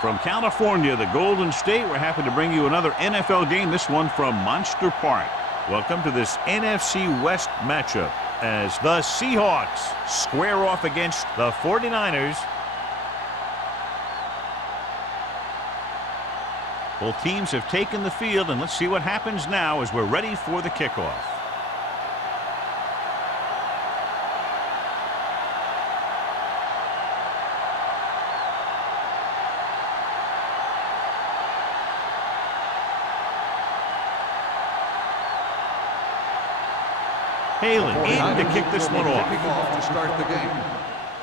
From California, the Golden State, we're happy to bring you another NFL game, this one from Monster Park. Welcome to this NFC West matchup as the Seahawks square off against the 49ers. Both teams have taken the field, and let's see what happens now as we're ready for the kickoff. Haley in to kick this one off. Kicking off to start the game.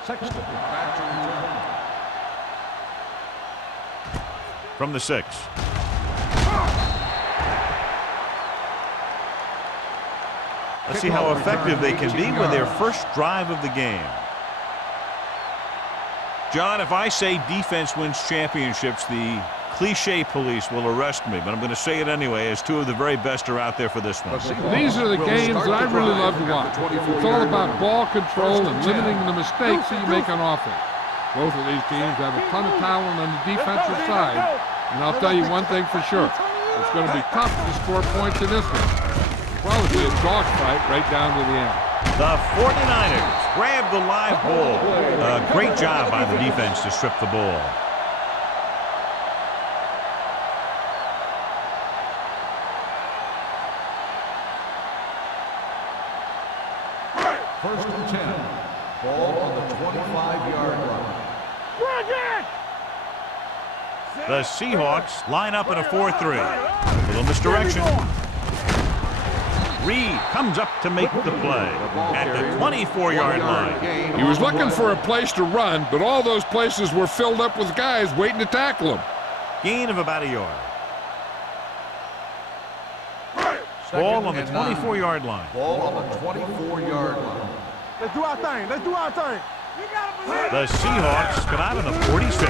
Sexton back to return. From the 6. Let's see how effective they can be with their first drive of the game. John, if I say defense wins championships, the cliche police will arrest me, but I'm going to say it anyway, as two of the very best are out there for this one. These are the games that I really love to watch. It's all about ball control and limiting the mistakes that you make on offense. Both of these teams have a ton of talent on the defensive side, and I'll tell you one thing for sure. It's going to be tough to score points in this one. Well, it'll be a dogfight right down to the end. The 49ers grab the live ball. Great job by the defense to strip the ball. First and 10. Ball on the 25-yard line. The Seahawks line up in a 4-3. Little misdirection. Reed comes up to make the play at the 24-yard line. He was looking for a place to run, but all those places were filled up with guys waiting to tackle him. Gain of about a yard. Ball on the 24-yard line. Ball on the 24-yard line. Let's do our thing. Let's do our thing. The Seahawks come out in the 46.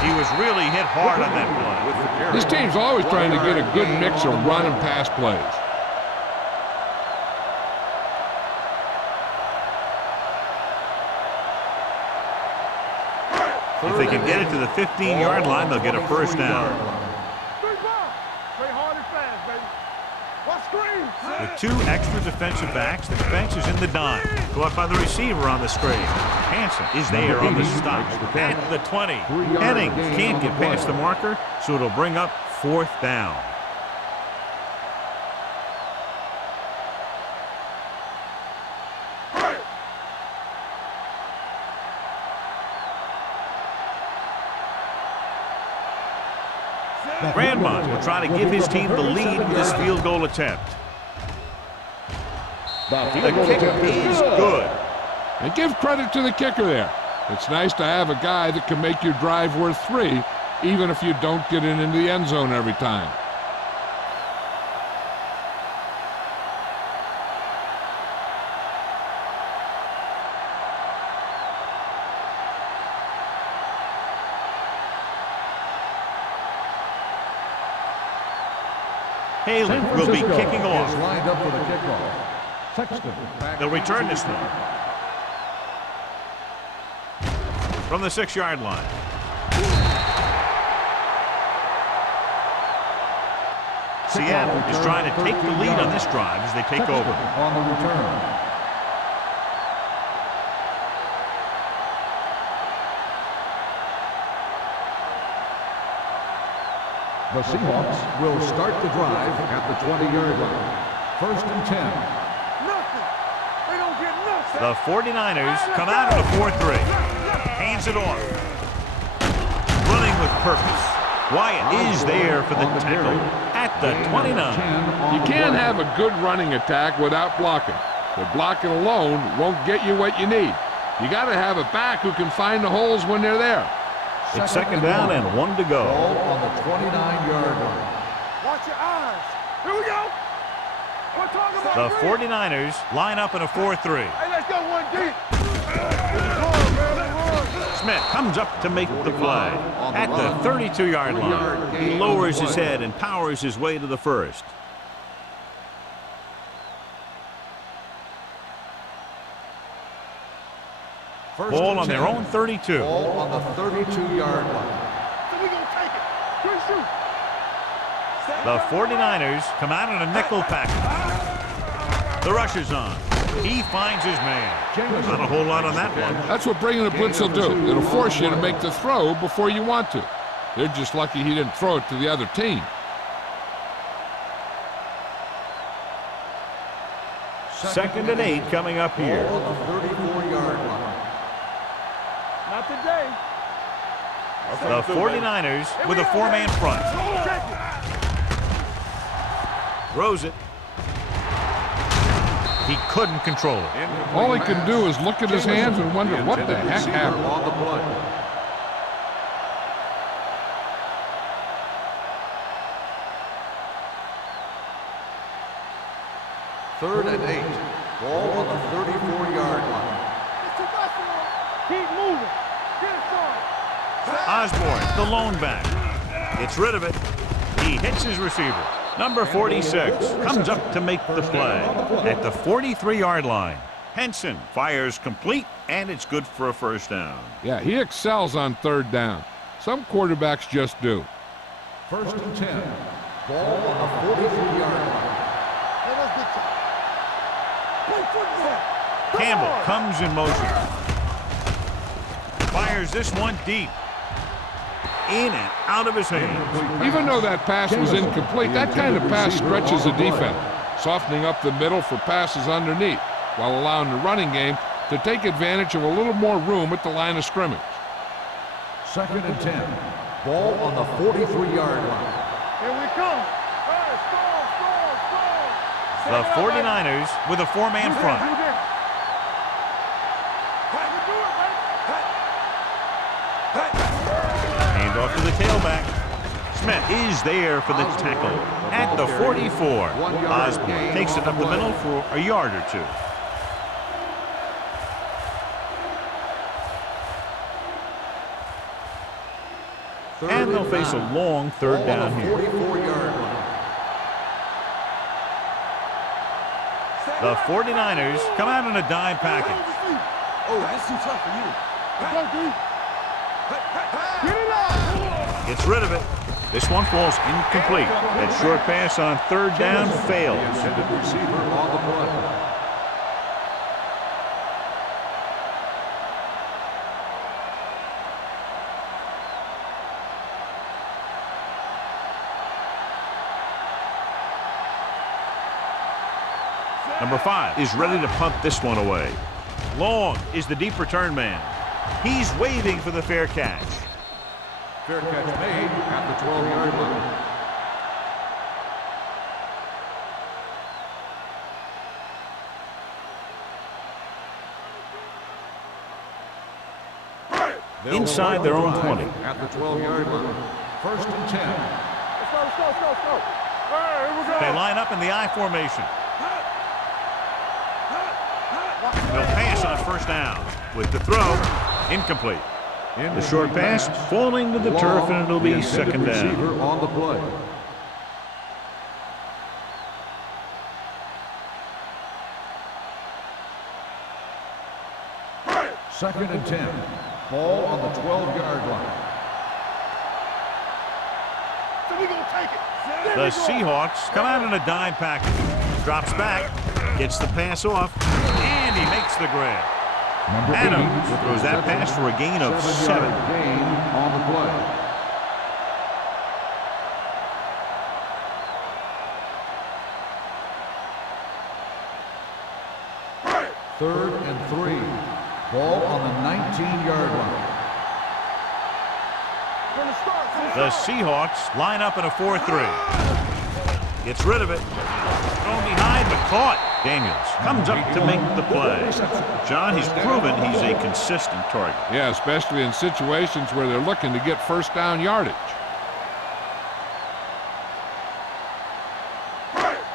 He was really hit hard on that play. This team's always trying to get a good mix of run and pass plays. If they can get it to the 15-yard line, they'll get a first down. With two extra defensive backs, the defense is in the dime. Caught by the receiver on the screen. Hansen is there on the stop at the 20. Henning can't get past the marker, so it'll bring up fourth down. Grandmont will try to give his team the lead with this field goal attempt. The kick is good. And give credit to the kicker there. It's nice to have a guy that can make your drive worth 3, even if you don't get it into the end zone every time. Haley will be kicking off. Is lined up for the kickoff. Sexton. They'll return this one. From the 6-yard line. Seattle is trying to take the lead on this drive as they take over. On the return. The Seahawks will start the drive at the 20-yard line. First and 10. Nothing. They don't get nothing. The 49ers come out in a 4-3. Hands it off. Running with purpose. Wyatt is there for the tackle at the 29. You can't have a good running attack without blocking. But blocking alone won't get you what you need. You got to have a back who can find the holes when they're there. It's second down and 1 to go. Ball on the 29-yard line. Watch your eyes. Here we go. We're talking about The 49ers line up in a 4-3. Hey, let's go one deep. Smith comes up to make the play at the 32-yard line. He lowers his head and powers his way to the first. Ball on their own 32. Ball on the 32-yard line. So we gonna take it. Good shoot. The 49ers come out in a nickel package. The rush is on. He finds his man. Not a whole lot on that one. That's what bringing a blitz will do. It'll force you to make the throw before you want to. They're just lucky he didn't throw it to the other team. Second and 8 coming up here. Ball on the 34-yard line. Not today. The 49ers with a four-man front. Check it. Throws it. He couldn't control it. All he can do is look at his hands and wonder what the heck happened. On the play. Third and 8. Ball on the 34-yard line. Keep moving. Get it on. Osborne, the lone back. Gets rid of it. He hits his receiver. Number 46 comes up to make the play at the 43-yard line. Henson fires complete, and it's good for a first down. Yeah, he excels on third down. Some quarterbacks just do. First and 10. Ball on the 43-yard line. Campbell comes in motion. Fires this one deep. In and out of his hands. Even though that pass was incomplete, that kind of pass stretches the defense, softening up the middle for passes underneath, while allowing the running game to take advantage of a little more room at the line of scrimmage. Second and 10. Ball on the 43-yard line. Here we come. Hey, score. The 49ers with a four-man front. Hand off to the tailback. Smith is there for the tackle at the 44. Osborne takes it up the middle for a yard or two. And they'll face a long third down here. 44-yard line. The 49ers come out in a dime package. Oh, that's too tough for you. Get it out. Gets rid of it. This one falls incomplete. That short pass on third down fails. Intended receiver on the play. Number 5 is ready to punt this one away. Long is the deep return man. He's waving for the fair catch. Fair catch made at the 12-yard line. Inside their own 20. At the 12-yard line. First and 10. Let's go. Hey, here we go. They line up in the I formation. They'll pass on first down. With the throw, incomplete. The short pass falling to the turf, and it'll be second down. Receiver on the play. Second and 10. Ball on the 12-yard line. So we gonna take it. The Seahawks come out in a dime package. Drops back, gets the pass off, and he makes the grab. Adams throws that pass for a gain of 7. Gain on the play. Third and 3. Ball on the 19-yard line. The Seahawks line up in a 4-3. Gets rid of it. Thrown behind, but caught. Daniels comes up to make the play. John, he's proven he's a consistent target. Yeah, especially in situations where they're looking to get first down yardage.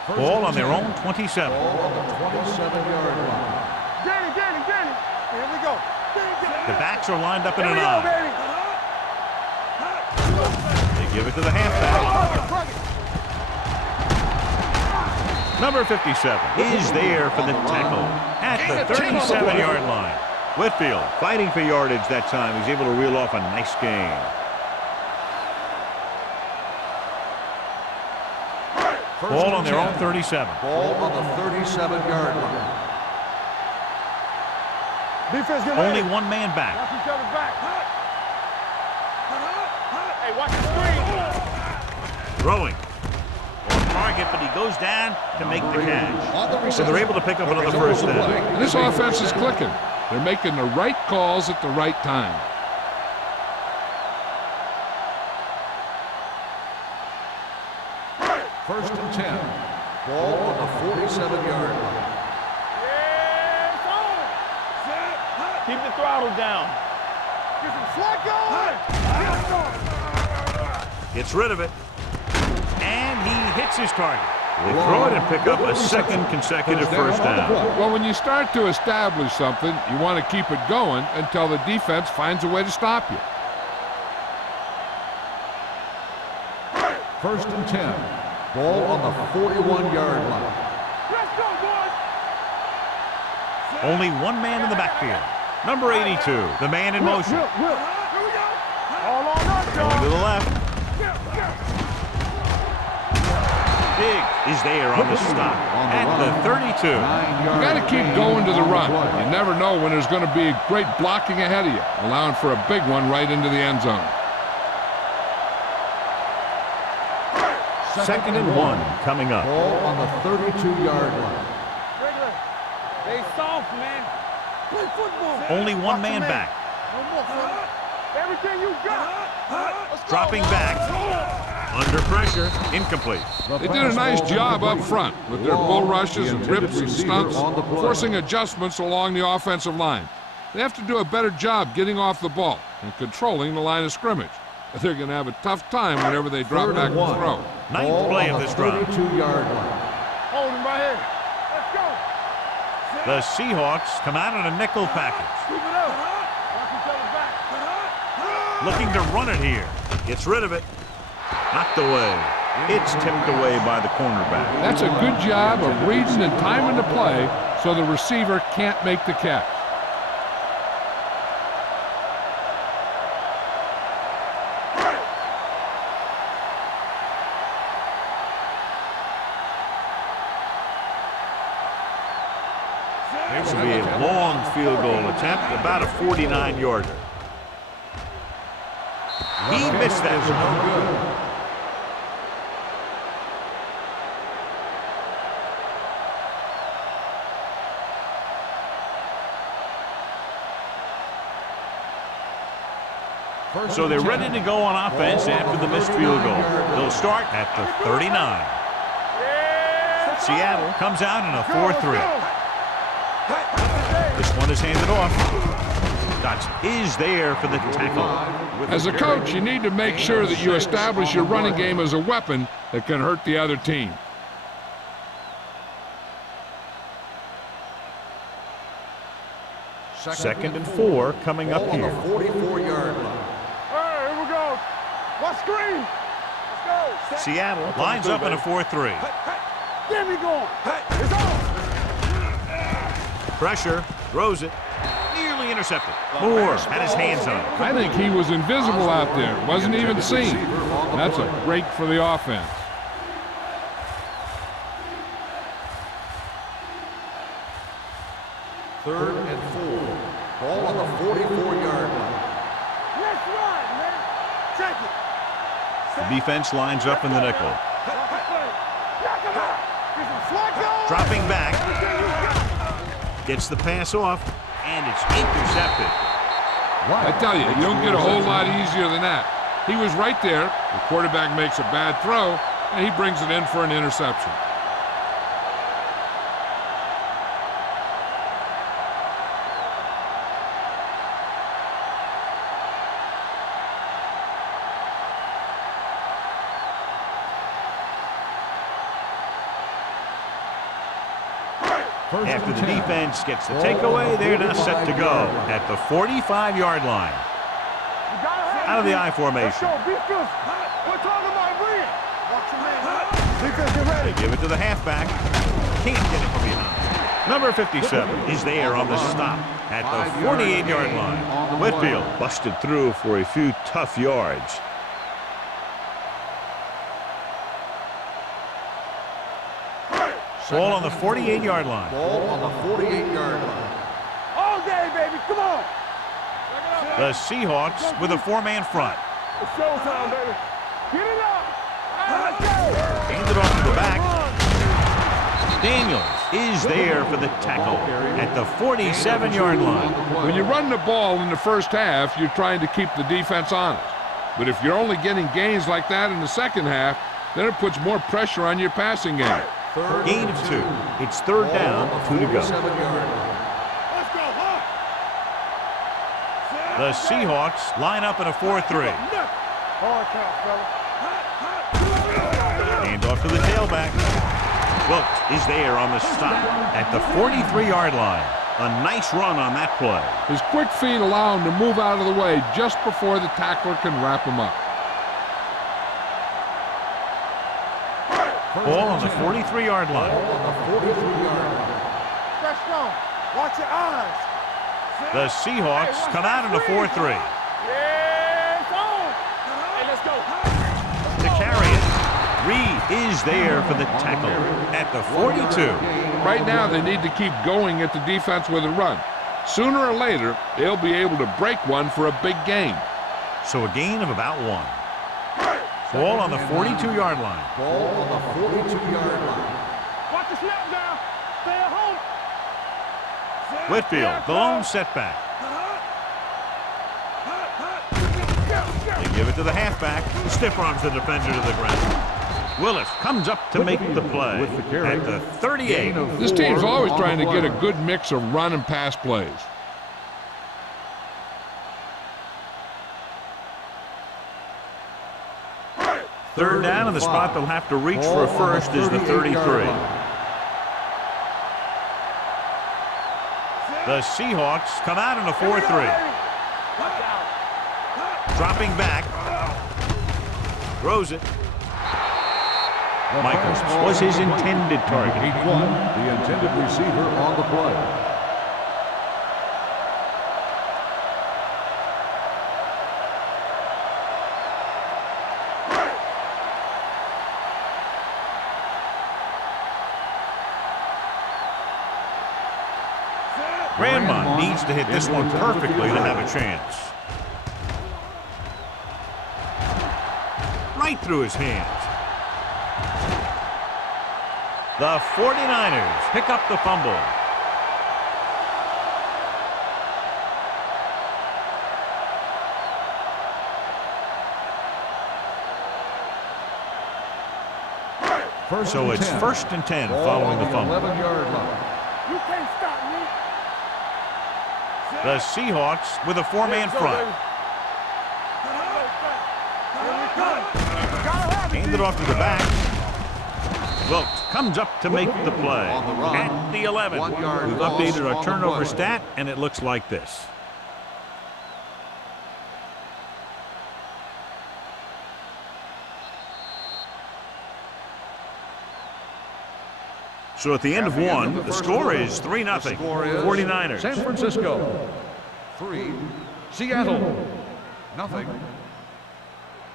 Ball on their own 27. Ball on the 27-yard line. Danny. Here we go. The backs are lined up in Here an we go, I. Danny. They give it to the halfback. Number 57 is there for the tackle at the 37-yard line. Whitfield fighting for yardage that time. He's able to reel off a nice gain. Ball on their own 37. Ball on the 37-yard line. Defense, get Only ready. one man back. Watch each other back. Hey, watch the screen. Throwing. On target, but he goes down to make the catch. So they're able to pick up another first down. And this offense is clicking. They're making the right calls at the right time. First and 10. Ball on the 47-yard line. Yeah, it's on. Keep the throttle down. Get some slack going. Gets rid of it. And he hits his target. They throw it and pick up a second consecutive first down. Well, when you start to establish something, you want to keep it going until the defense finds a way to stop you. First and 10. Ball on the 41-yard line. Let's go, boys. Only one man in the backfield. Number 82, the man in motion. Here we go. All on us, Going to y'all. the left. Big is there on the stop at the 32. You got to keep going to the run. You never know when there's going to be great blocking ahead of you, allowing for a big one right into the end zone. Second and 1 coming up. Ball on the 32-yard line. Regular. They soft, man. Play football. Only one man back. No more, son. Everything you got. Let's go, Dropping boys. back. Under pressure. Incomplete. They did a nice job up front with their bull rushes and rips and stunts, forcing adjustments along the offensive line. They have to do a better job getting off the ball and controlling the line of scrimmage. They're going to have a tough time whenever they drop back and throw. Ninth play of this drive. 32-yard line. Hold him right here. Let's go. The Seahawks come out in a nickel package. Keep it up. Watch each other back. Looking to run it here. Gets rid of it. Knocked away. It's tipped away by the cornerback. That's a good job of reading and timing the play so the receiver can't make the catch. This will be a long field goal attempt, about a 49-yarder. He missed that. No good. So they're ready to go on offense after the missed field goal. They'll start at the 39. Seattle comes out in a 4-3. This one is handed off. Dodson is there for the tackle. As a coach, you need to make sure that you establish your running game as a weapon that can hurt the other team. Second and 4 coming up Ball on here. the 44-yard line. All right, here we go. Watch screen. Let's go. Seattle lines up in a 4-3. Get me going. It's on. Pressure, throws it, nearly intercepted. Moore had his hands on it. I think he was invisible out there, wasn't even seen. That's a break for the offense. Third and 4. Ball on the 44-yard line. Let's run, man. Check it. The defense lines up in the nickel. Knock him out. Get some slack going. Dropping back, gets the pass off, and it's intercepted. I tell you, you don't get a whole lot easier than that. He was right there. The quarterback makes a bad throw, and he brings it in for an interception. After the defense gets the takeaway, they're now set to go at the 45-yard line. Out of the I formation. Let's go. Be fierce. We're talking about brilliant. Watch your man. Defense, get ready. They give it to the halfback. Can't get it from behind. Number 57 is there on the stop at the 48-yard line. Whitfield busted through for a few tough yards. Ball on the 48-yard line. Ball on the 48-yard line. All day, baby. Come on. The Seahawks with a four-man front. It's showtime, baby. Get it up. Let's go. Hands it off to the back. Daniels is there for the tackle at the 47-yard line. When you run the ball in the first half, you're trying to keep the defense honest. But if you're only getting gains like that in the second half, then it puts more pressure on your passing game. Gain of 2. It's third down, 2 to go. Let's go, huh? The Seahawks line up in a 4-3. Hard count, fella. Hand off to the tailback. Wilkes is there on the stop at the 43-yard line. A nice run on that play. His quick feet allow him to move out of the way just before the tackler can wrap him up. Ball on the 43-yard line. Stretch strong. Watch your eyes. The Seahawks come out in a 4-3. Yeah, it's on. Hey, let's go. To carry it, Reed is there for the tackle at the 42. Right now, they need to keep going at the defense with a run. Sooner or later, they'll be able to break one for a big gain. So a gain of about 1. Ball on the 42-yard line. Ball on the 42-yard line. Watch the snap down. Stay at home. Whitfield, the lone setback. They give it to the halfback. Stiff arms the defender to the ground. Willis comes up to make the play at the 38. This team's always trying to get a good mix of run and pass plays. Third down, and the spot they'll have to reach for a first is the 33. The Seahawks come out in a 4-3. Dropping back. Throws it. Michaels was his intended target. The intended receiver on the play. Grandma needs to hit this one perfectly to have a chance. Right through his hands. The 49ers pick up the fumble. So it's first and 10 following the fumble. 11-yard line. You can't stop me. The Seahawks with a four-man front. Hand it off to the back. Wilkes comes up to make the play at the 11. We've updated our turnover stat, and it looks like this. So at the end of one, the score is 3-0. 49ers. San Francisco 3, Seattle nothing.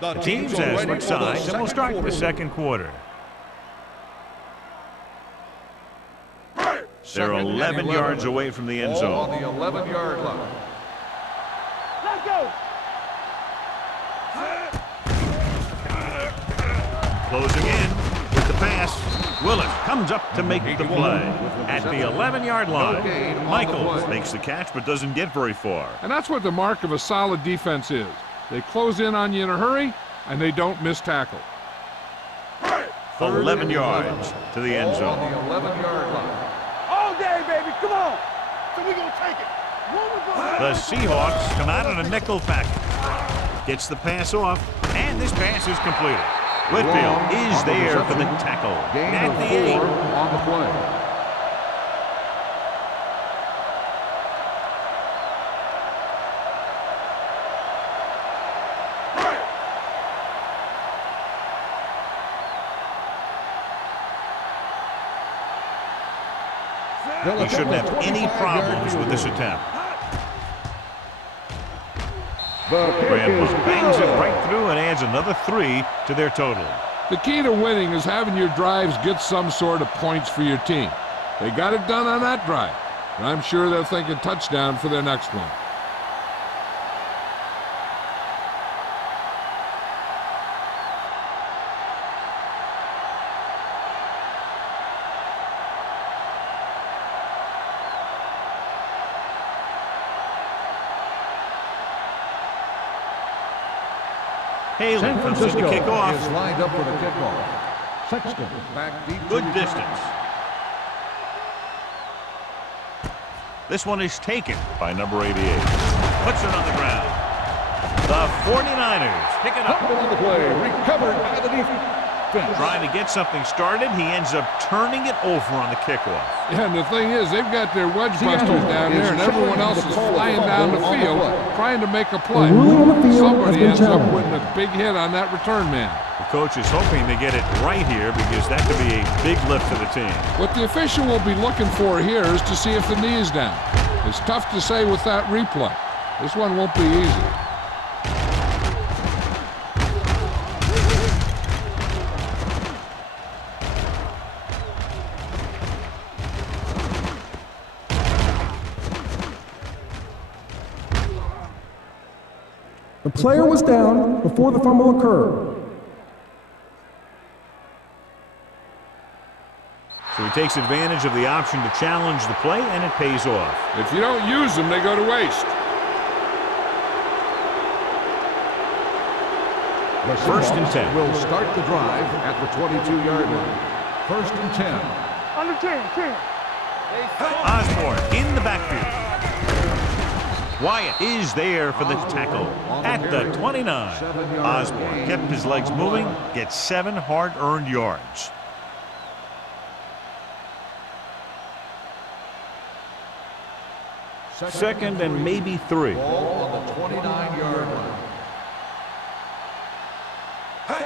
The teams as switch sides, and we'll start the second quarter. They're 11 yards away from the end zone. On the 11-yard line. Let's go. Closing in with the pass. Willis comes up to make the play at the 11-yard line. Michaels makes the catch but doesn't get very far. And that's what the mark of a solid defense is. They close in on you in a hurry, and they don't miss tackle. 11 yards to the end On zone. the 11-yard line. All day, baby. Come on. So we're going to take it. The Seahawks come out in a nickel package. Gets the pass off, and this pass is completed. Whitfield is there for the tackle at the 8. On the play. He shouldn't have any problems with this attempt. Grandma bangs it right through and adds another 3 to their total. The key to winning is having your drives get some sort of points for your team. They got it done on that drive, and I'm sure they're thinking touchdown for their next one. Haley comes in to kick off. Is lined up for the kickoff. Sexton back deep. Good distance. This one is taken by number 88. Puts it on the ground. The 49ers pick it up. On the play, recovered by the defense. Trying to get something started, he ends up turning it over on the kickoff. Yeah, and the thing is, they've got their wedge busters down there, and everyone else is flying down the field trying to make a play. Somebody ends up putting a big hit on that return man. The coach is hoping to get it right here because that could be a big lift for the team. What the official will be looking for here is to see if the knee is down. It's tough to say with that replay. This one won't be easy. The player was down before the fumble occurred. So he takes advantage of the option to challenge the play, and it pays off. If you don't use them, they go to waste. The First and 10. Will start the drive at the 22-yard line. First and 10. Under 10. Osborne in the backfield. Wyatt is there for the tackle at the 29. Osborne kept his legs moving, gets 7 hard-earned yards. Second and maybe 3. Ball on the 29-yard line.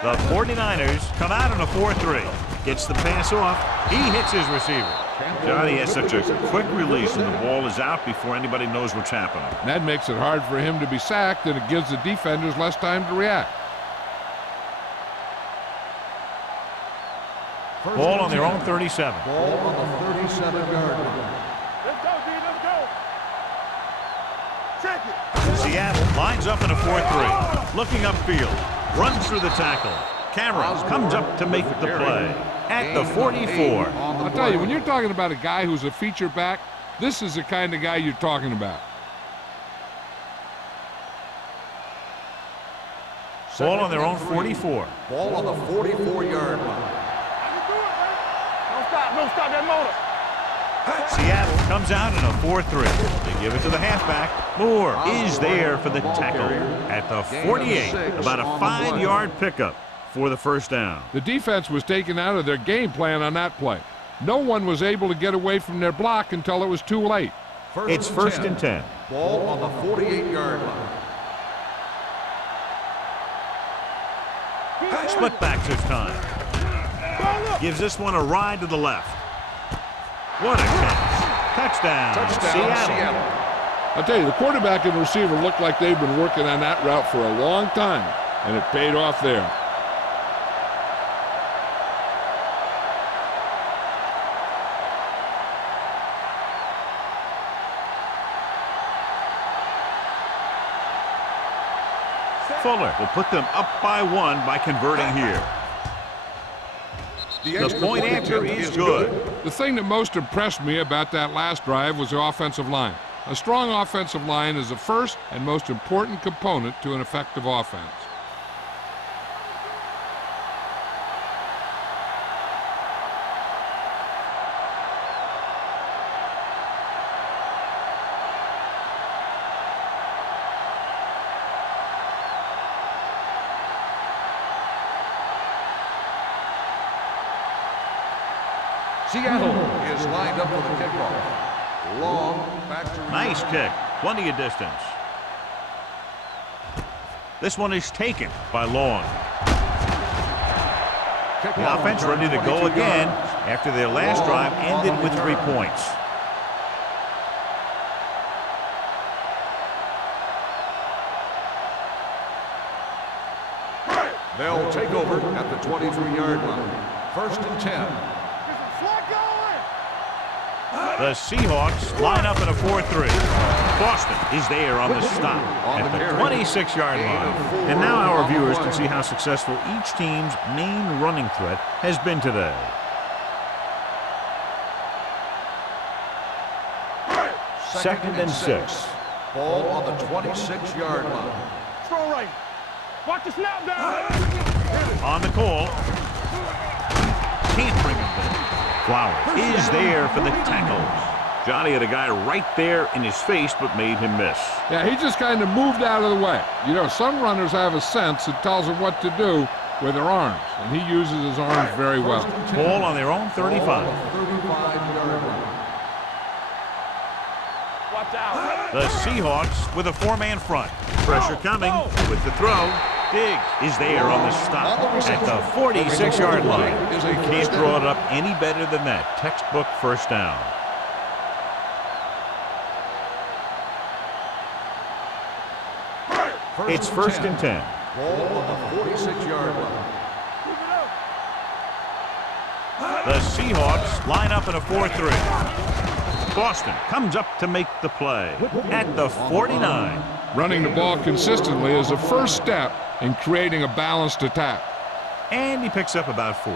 The 49ers come out on a 4-3. Gets the pass off. He hits his receiver. Johnny has such a quick release, and the ball is out before anybody knows what's happening. That makes it hard for him to be sacked, and it gives the defenders less time to react. Ball on their own 37. Ball on the 37-yard line. Let's go, D. Let's go. Check it. Seattle lines up in a 4-3. Looking upfield. Runs through the tackle. Cameron comes up to make the play at the 44. I'll tell you, when you're talking about a guy who's a feature back, this is the kind of guy you're talking about. Ball on their own 44. Ball on the 44-yard line. Don't stop that motor. Seattle comes out in a 4-3. They give it to the halfback. Moore is there for the tackle at the 48. About a 5-yard pickup for the first down. The defense was taken out of their game plan on that play. No one was able to get away from their block until it was too late. It's first and 10. Ball on the 48-yard line. Split backs this time. Gives this one a ride to the left. What a catch. Touchdown, Seattle. I'll tell you, the quarterback and the receiver look like they've been working on that route for a long time, and it paid off there. Fuller will put them up by 1 by converting here. The point after is good. The thing that most impressed me about that last drive was the offensive line. A strong offensive line is the first and most important component to an effective offense. Seattle is lined up for the kickoff. Long back to Nice kick. Plenty of distance. This one is taken by Long. The offense ready to go again after their last drive ended with 3 points. They'll take over at the 23-yard line. 1st and 10. The Seahawks line up in a 4-3. Boston is there on the stop at the 26-yard line. And now our viewers can see how successful each team's main running threat has been today. Second and 6. Ball on the 26-yard line. Strong right. Watch the snap down. On the call. Can't bring him back. Flowers is there for the tackle. Johnny had a guy right there in his face, but made him miss. Yeah, he just kind of moved out of the way. You know, some runners have a sense that tells them what to do with their arms, and he uses his arms very well. Ball on their own 35. Watch out. The Seahawks with a 4-man front. Pressure coming with the throw. Diggs is there on the stop at the 46-yard line. Can't draw it up any better than that. Textbook first down. It's 1st and 10. Ball on the 46-yard line. The Seahawks line up in a 4-3. Boston comes up to make the play at the 49. Running the ball consistently is the first step in creating a balanced attack. And he picks up about 4.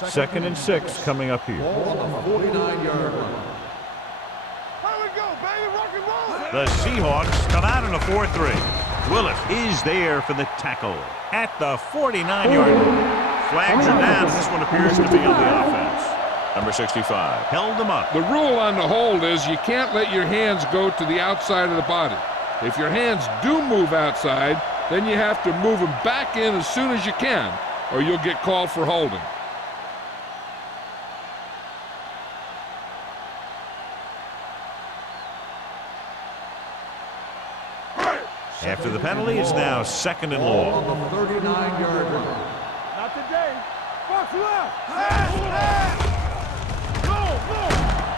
2nd and 6 coming up here. Ball on the 49-yard line. The Seahawks come out in a 4-3. Willis is there for the tackle at the 49-yard line. Flags are down. This one appears to be on the offense. Number 65 held him up. The rule on the hold is you can't let your hands go to the outside of the body. If your hands do move outside, then you have to move them back in as soon as you can, or you'll get called for holding. After the penalty, it's now 2nd and long. On the 39-yard line. Not today. Box left.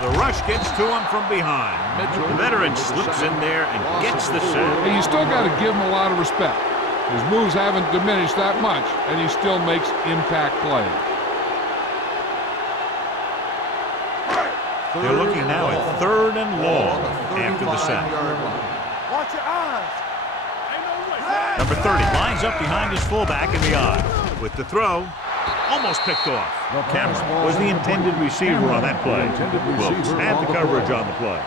The rush gets to him from behind. The veteran slips in there and gets the sack. And you still got to give him a lot of respect. His moves haven't diminished that much, and he still makes impact plays. They're looking now at 3rd and long after the sack. Watch your eyes. Number 30 lines up behind his fullback in the eye. With the throw, almost picked off. Cameron was the intended receiver on that play. Wilkes had the coverage on the play.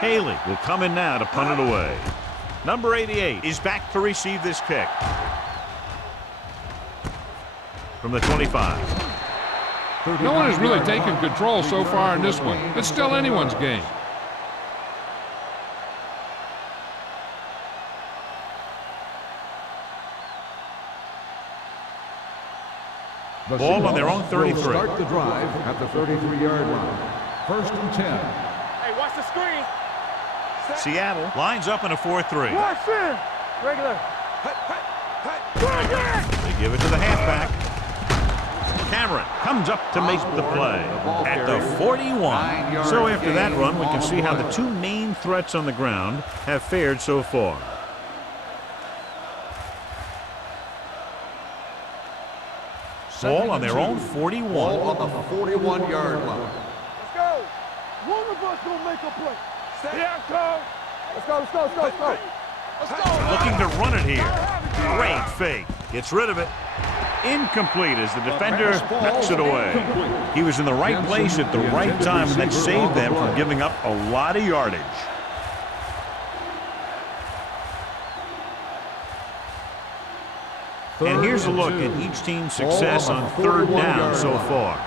Haley will come in now to punt it away. Number 88 is back to receive this kick. From the 25. No one has really taken control so far in this one. It's still anyone's game. Ball on their own 33. Start the drive at the 33-yard line. 1st and 10. Hey, watch the screen. Seattle lines up in a 4-3. Watch in. Regular. They give it to the halfback. Cameron comes up to make the play at the 41. So after that run, we can see how the two main threats on the ground have fared so far. Ball on their own 41. Ball on the 41-yard line. Let's go. One of us gonna make a play. Stay out, Cole. Let's go, let's go, let's go, let's go. Let's go. Looking to run it here. Great fake. Gets rid of it. Incomplete as the defender knocks it away. He was in the right place at the right time, and that saved them from giving up a lot of yardage. And here's a look at each team's success on 3rd down so far.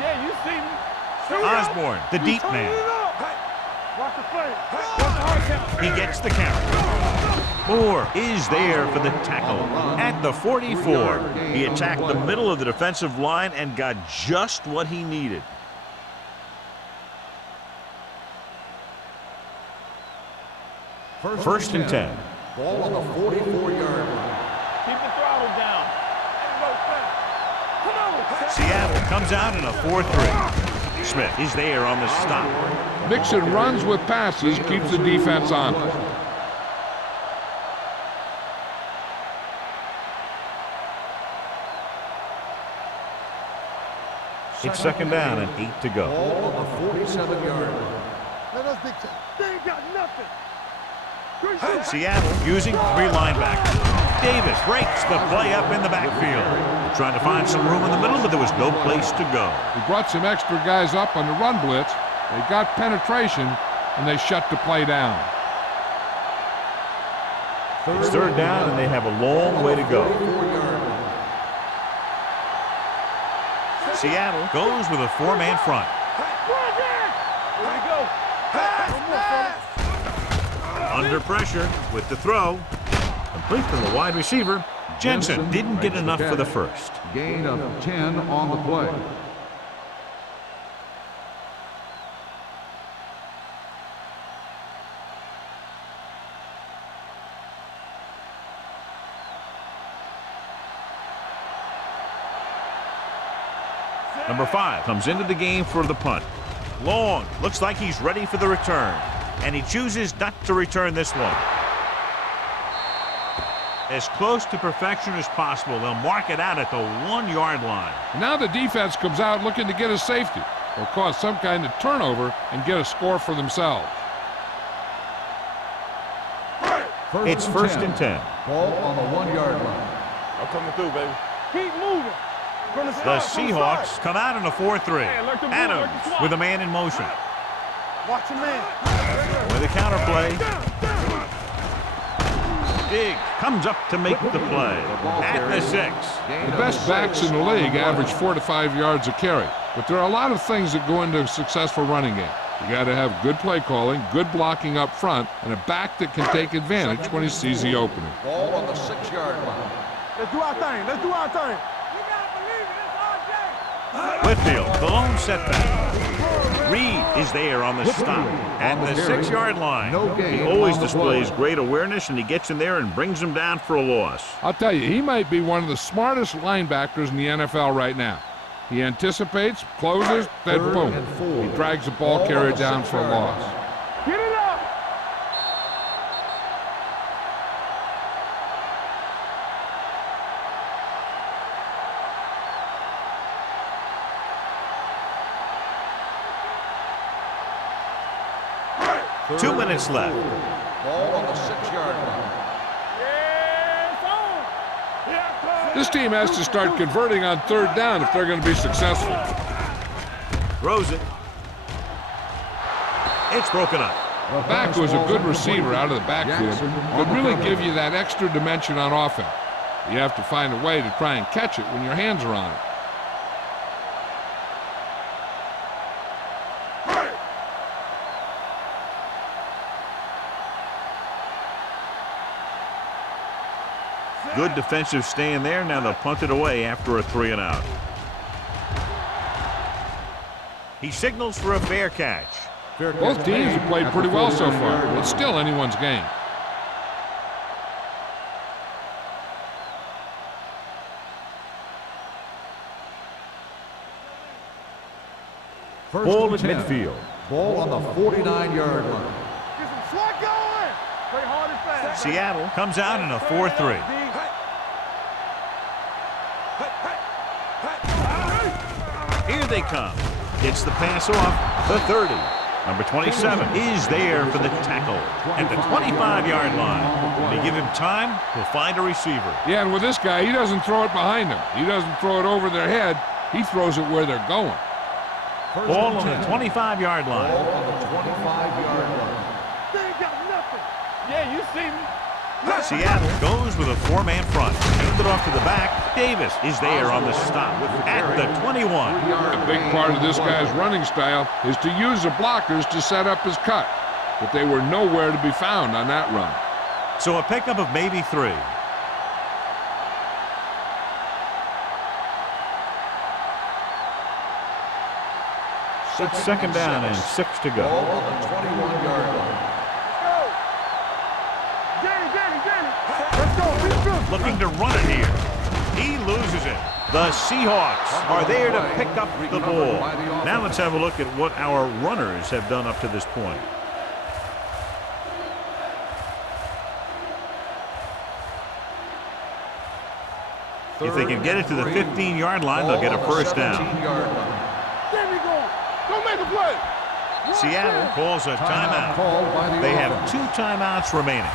Yeah, you see me. Osborne, the deep man. Watch the play. Watch the hard count. He gets the count. Moore is there for the tackle at the 44. He attacked the middle of the defensive line and got just what he needed. First and 10. Ball on the 44-yard line. Keep the throttle down. Seattle comes out in a 4-3. Smith is there on the stop. Mixing runs with passes keeps the defense on. It's second down and 8 to go. Ball on the 47-yard line. Let us dictate. They ain't got nothing. Seattle using 3 linebackers. Davis breaks the play up in the backfield. Trying to find some room in the middle, but there was no place to go. He brought some extra guys up on the run blitz. They got penetration, and they shut the play down. It's third down, and they have a long way to go. Seattle goes with a 4-man front. Here we go. Under pressure with the throw. Complete to the wide receiver. Jensen didn't get enough for the first. Gain of 10 on the play. Number 5 comes into the game for the punt. Long, looks like he's ready for the return. And he chooses not to return this one. As close to perfection as possible, they'll mark it out at the 1-yard line. And now the defense comes out looking to get a safety or cause some kind of turnover and get a score for themselves. It's first and 10. Ball on the 1-yard line. I'm coming through, baby. Keep moving. The Seahawks come out in a 4-3. Adams with a man in motion. Watch your man. With a counterplay. Diggs comes up to make the play. At the 6. The best backs in the league average 4 to 5 yards a carry. But there are a lot of things that go into a successful running game. You got to have good play calling, good blocking up front, and a back that can take advantage when he sees the opening. Ball on the 6-yard line. Let's do our thing. Let's do our thing. Whitfield, the lone setback. Reed is there on the stop at the 6-yard line. He always displays great awareness, and he gets in there and brings him down for a loss. I'll tell you, he might be one of the smartest linebackers in the NFL right now. He anticipates, closes, then boom. He drags the ball carrier down for a loss. Get it up. Two minutes left. Ball on the 6-yard line. This team has to start converting on third down if they're going to be successful. Throws it. It's broken up. Back was a good receiver out of the backfield. Would really give you that extra dimension on offense. You have to find a way to try and catch it when your hands are on it. Good defensive stand there. Now they'll punt it away after a 3-and-out. He signals for a fair catch. Both teams have played pretty well so far. It's still anyone's game. Ball at midfield. Ball on the 49-yard line. Get some swat going. Play hard and fast. Seattle comes out in a 4-3. Here they come. Gets the pass off the 30. Number 27 is there for the tackle at the 25-yard line. When they give him time, he'll find a receiver. Yeah, and with this guy, he doesn't throw it behind him. He doesn't throw it over their head. He throws it where they're going. Ball on the 25-yard line. Ball on the 25-yard line. They ain't got nothing. Yeah, you see me. Seattle goes with a 4-man front. Hand it off to the back. Davis is there on the stop at the 21. A big part of this guy's running style is to use the blockers to set up his cut. But they were nowhere to be found on that run. So a pickup of maybe 3. It's second down and 6 to go. Ball on the 21-yard line. Let's go. Be good. Looking to run it here. He loses it. The Seahawks are there to pick up the ball. Now let's have a look at what our runners have done up to this point. If they can get it to the 15-yard line, they'll get a first down. There we go. Don't make a play. Seattle calls a timeout. They have 2 timeouts remaining.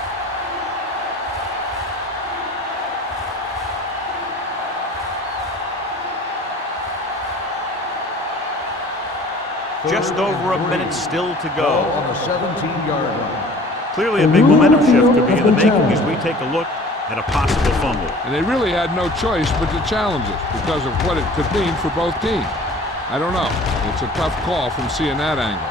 Just over a minute still to go. On the 17-yard line. Clearly a big momentum shift could be in the making as we take a look at a possible fumble. And they really had no choice but to challenge it because of what it could mean for both teams. I don't know. It's a tough call from seeing that angle.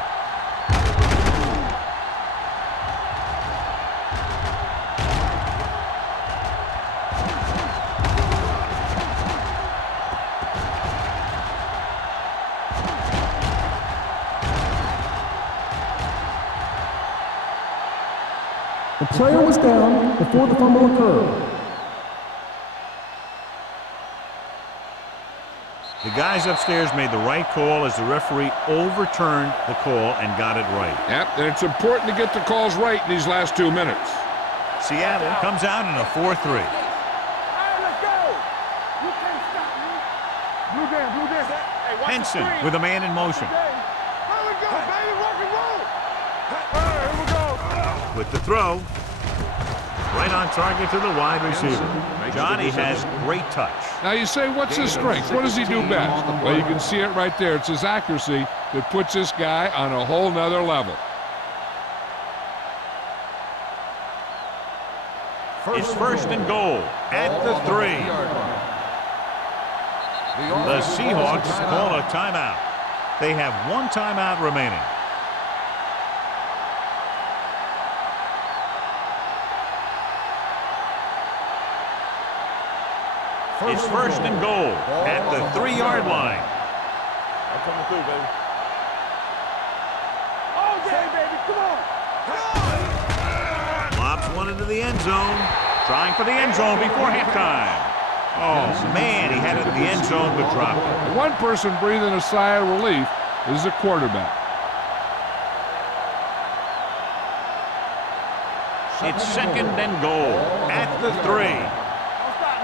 The player was down before the fumble occurred. The guys upstairs made the right call as the referee overturned the call and got it right. Yep, and it's important to get the calls right in these last 2 minutes. Seattle comes out in a 4-3. All right, let's go. You can't stop me. Blue Dan, blue Dan. Hey, watch Henson the screen. with a man in motion. Here we go, baby. Rock and roll. All right, here we go. With the throw, right on target to the wide receiver. Johnny has great touch. Now you say, what's his strength? What does he do best? Well, you can see it right there. It's his accuracy that puts this guy on a whole nother level. It's first and goal at the 3. The Seahawks call a timeout. They have 1 timeout remaining. It's first and goal at the 3-yard line. I'm coming through, baby. Oh, yeah, baby. Come on. Lobs one into the end zone. Trying for the end zone before halftime. Oh, man, he had it in the end zone but dropped it. One person breathing a sigh of relief is the quarterback. It's second and goal at the 3.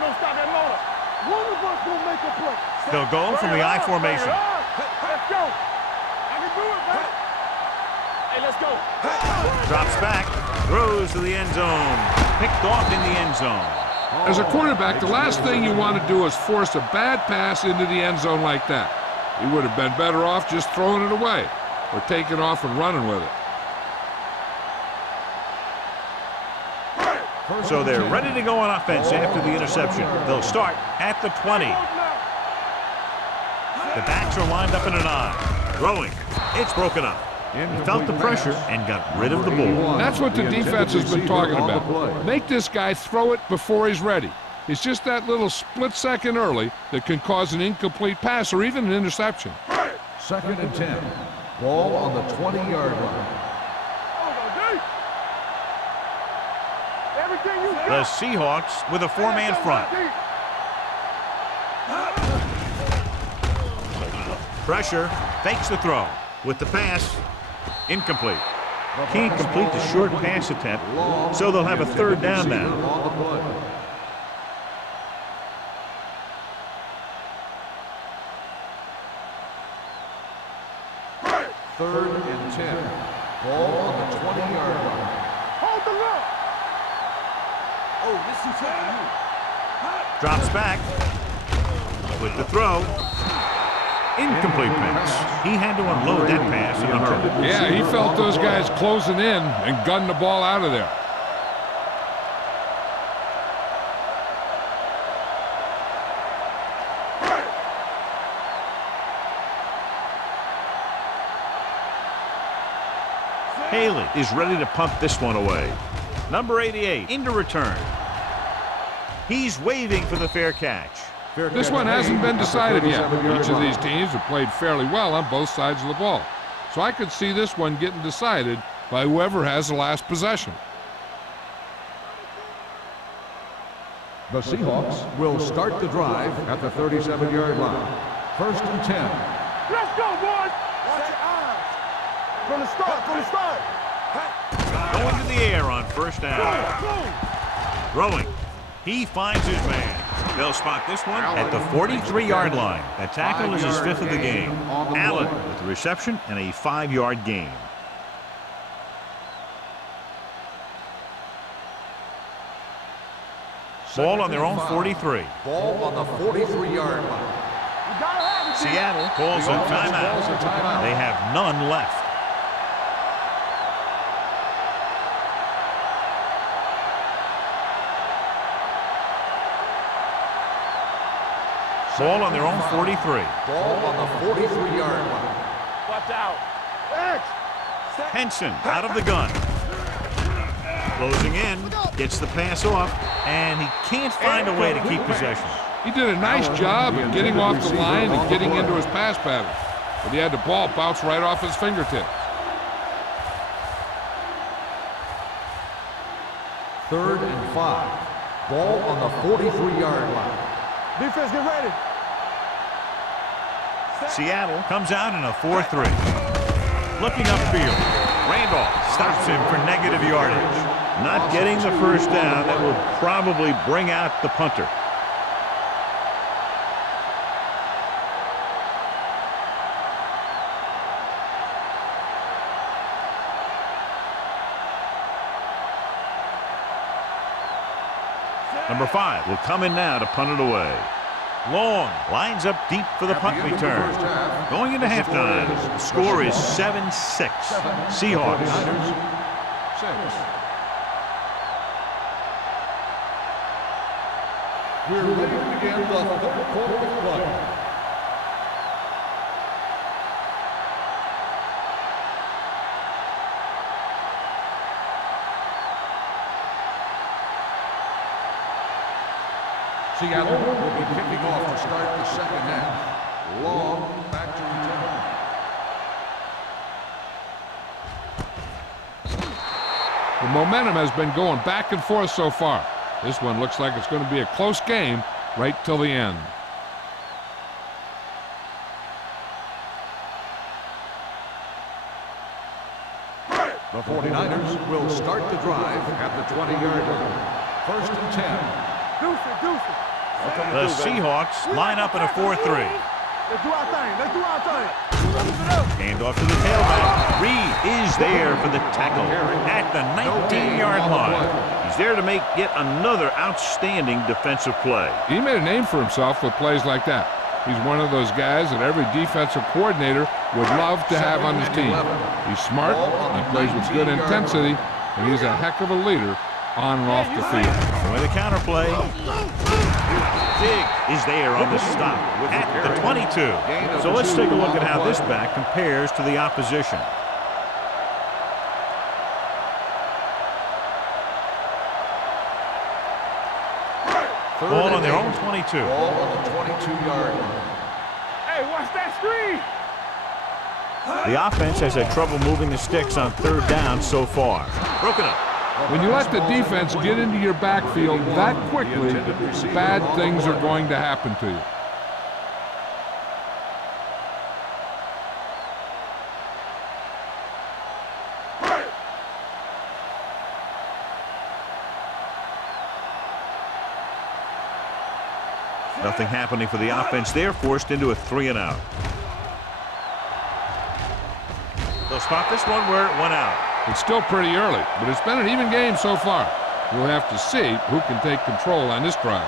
Don't stop that motor. One of us will make a play. They'll go from the I formation. Let's go. I can do it, man. Hey, let's go. Drops back, throws to the end zone. Picked off in the end zone. As a quarterback, the last thing you want to do is force a bad pass into the end zone like that. You would have been better off just throwing it away or taking off and running with it. So they're ready to go on offense after the interception. They'll start at the 20. The backs are lined up in an I. Throwing. It's broken up. He felt the pressure and got rid of the ball. That's what the defense has been talking about. Make this guy throw it before he's ready. It's just that little split second early that can cause an incomplete pass or even an interception. Second and 10. Ball on the 20-yard line. Everything you got. The Seahawks with a 4-man front. Pressure, fakes the throw. With the pass, incomplete. Can't complete the short pass attempt, so they'll have a 3rd down now. Third and 10. Ball on the 20-yard line. Hold the look. Oh, this is you. Drops back with the throw. Incomplete pass. He had to unload that pass in a hurry. Yeah, he felt those guys closing in and gunned the ball out of there. Haley is ready to punt this one away. Number 88 into return. He's waving for the fair catch. This one hasn't been decided yet. Each of these teams have played fairly well on both sides of the ball. So I could see this one getting decided by whoever has the last possession. The Seahawks will start the drive at the 37-yard line. 1st and 10. Let's go, boys. Watch your eyes. From the start. Going to the air on 1st down. Throwing. He finds his man. They'll spot this one at the 43-yard line. That tackle is his 5th of the game. Allen with the reception and a 5-yard gain. Ball on their own 43. Ball on the 43-yard line. Seattle calls a timeout. They have none left. Ball on their own 43. Ball on the 43-yard line. Watch out. Henson out of the gun. Closing in, gets the pass off, and he can't find a way to keep possession. He did a nice job of getting off the line and getting into his pass pattern, but he had the ball bounce right off his fingertips. 3rd and 5. Ball on the 43-yard line. Defense, get ready. Seattle comes out in a 4-3. Looking upfield. Randolph stops him for negative yardage. Not getting the 1st down. That will probably bring out the punter. Number 5 will come in now to punt it away. Long lines up deep for the punt return. Going into halftime, the score is 7-6. Seahawks. 6. We're ready to begin the 3rd quarter of play. Seattle will be kicking off to start the 2nd half. Long back to return. The momentum has been going back and forth so far. This one looks like it's going to be a close game right till the end. The 49ers will start the drive at the 20-yard line. 1st and 10. The Seahawks line up in a 4-3. Let's do our thing. Hand off to the tailback. Reed is there for the tackle at the 19-yard line. He's there to make yet another outstanding defensive play. He made a name for himself with plays like that. He's one of those guys that every defensive coordinator would love to have on his team. He's smart, he plays with good intensity, and he's a heck of a leader on and off the field. With the counterplay. Dig is there on the stop at the 22. So let's take a look at how this back compares to the opposition. Ball on their own 22. Ball on the 22-yard line. Hey, watch that screen. The offense has had trouble moving the sticks on 3rd down so far. Broken up. When you let the defense get into your backfield that quickly, bad things are going to happen to you. Nothing happening for the offense. They're forced into a 3-and-out. They'll spot this one where it went out. It's still pretty early, but it's been an even game so far. We'll have to see who can take control on this drive.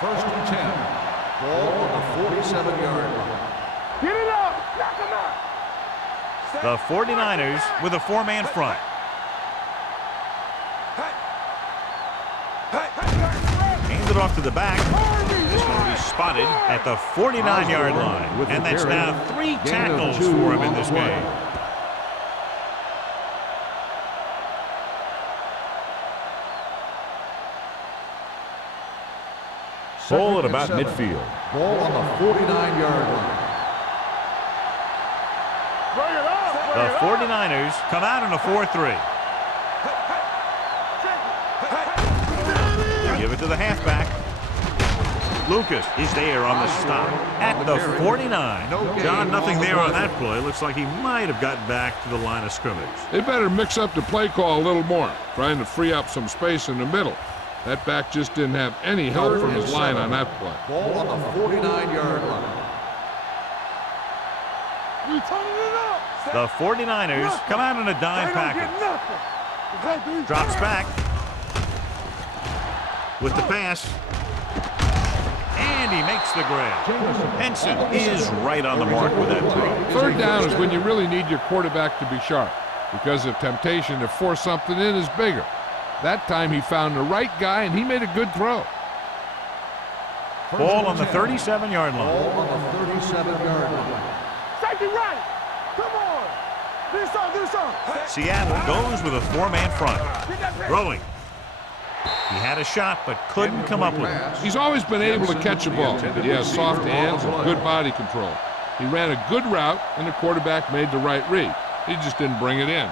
First and 10. Ball on the 47-yard line. Get it up. Knock him out. The 49ers with a 4-man front. Hands it off to the back. This one will be spotted at the 49-yard line. And that's now 3 tackles for him in this game. Ball at about midfield. Ball on the 49-yard line. Bring it up. The 49ers come out in a 4-3. They give it to the halfback. Lucas is there on the stop at the 49. John, nothing there on that play. Looks like he might have gotten back to the line of scrimmage. They better mix up the play call a little more, trying to free up some space in the middle. That back just didn't have any help from his line on that play. Ball on the 49-yard line. You turning it up. The 49ers come out in a dime They don't get package. nothing. Drops back with the pass. And he makes the grab. Henson is right on the mark with that throw. Third down is when you really need your quarterback to be sharp, because the temptation to force something in is bigger. That time he found the right guy, and he made a good throw. Ball on the 37-yard line. Ball on the 37-yard line. Safety right. Come on. Do something. Seattle goes with a four-man front. Throwing. He had a shot, but couldn't come up with it. He's always been able to catch a ball. He has soft hands and good body control. He ran a good route, and the quarterback made the right read. He just didn't bring it in.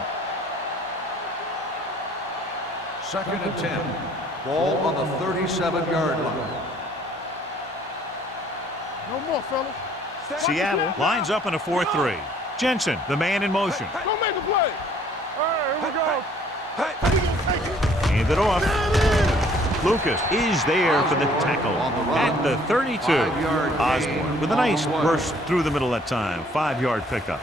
2nd and 10. Ball on the 37-yard line. No more, fellas. Seattle lines up in a 4-3. Jensen, the man in motion. Don't make the play. All right, here we go. Hand it off. Lucas is there for the tackle at the 32. Osborne with a nice burst through the middle that time. 5-yard pickup.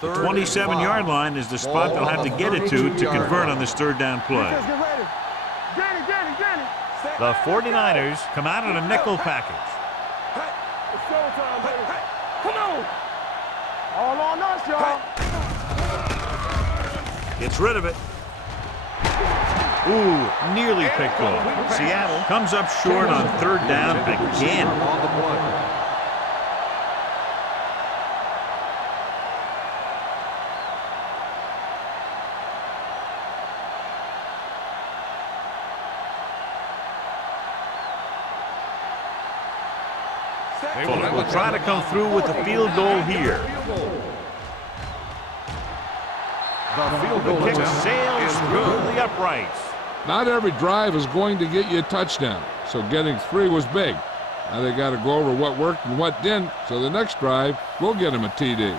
The 27-yard line is the spot they'll have to get it to convert on this third down play. Get ready. Get it. The 49ers come out in a nickel package. It's showtime, baby. Come on. All on us, y'all. Gets rid of it. Ooh, nearly picked off. Seattle comes up short on third down again. On the play. Fuller will try to come through with the field goal here. The field goal Kick attempt sails is through good. the uprights. Not every drive is going to get you a touchdown, so getting 3 was big. Now they got to go over what worked and what didn't, so the next drive will get him a TD.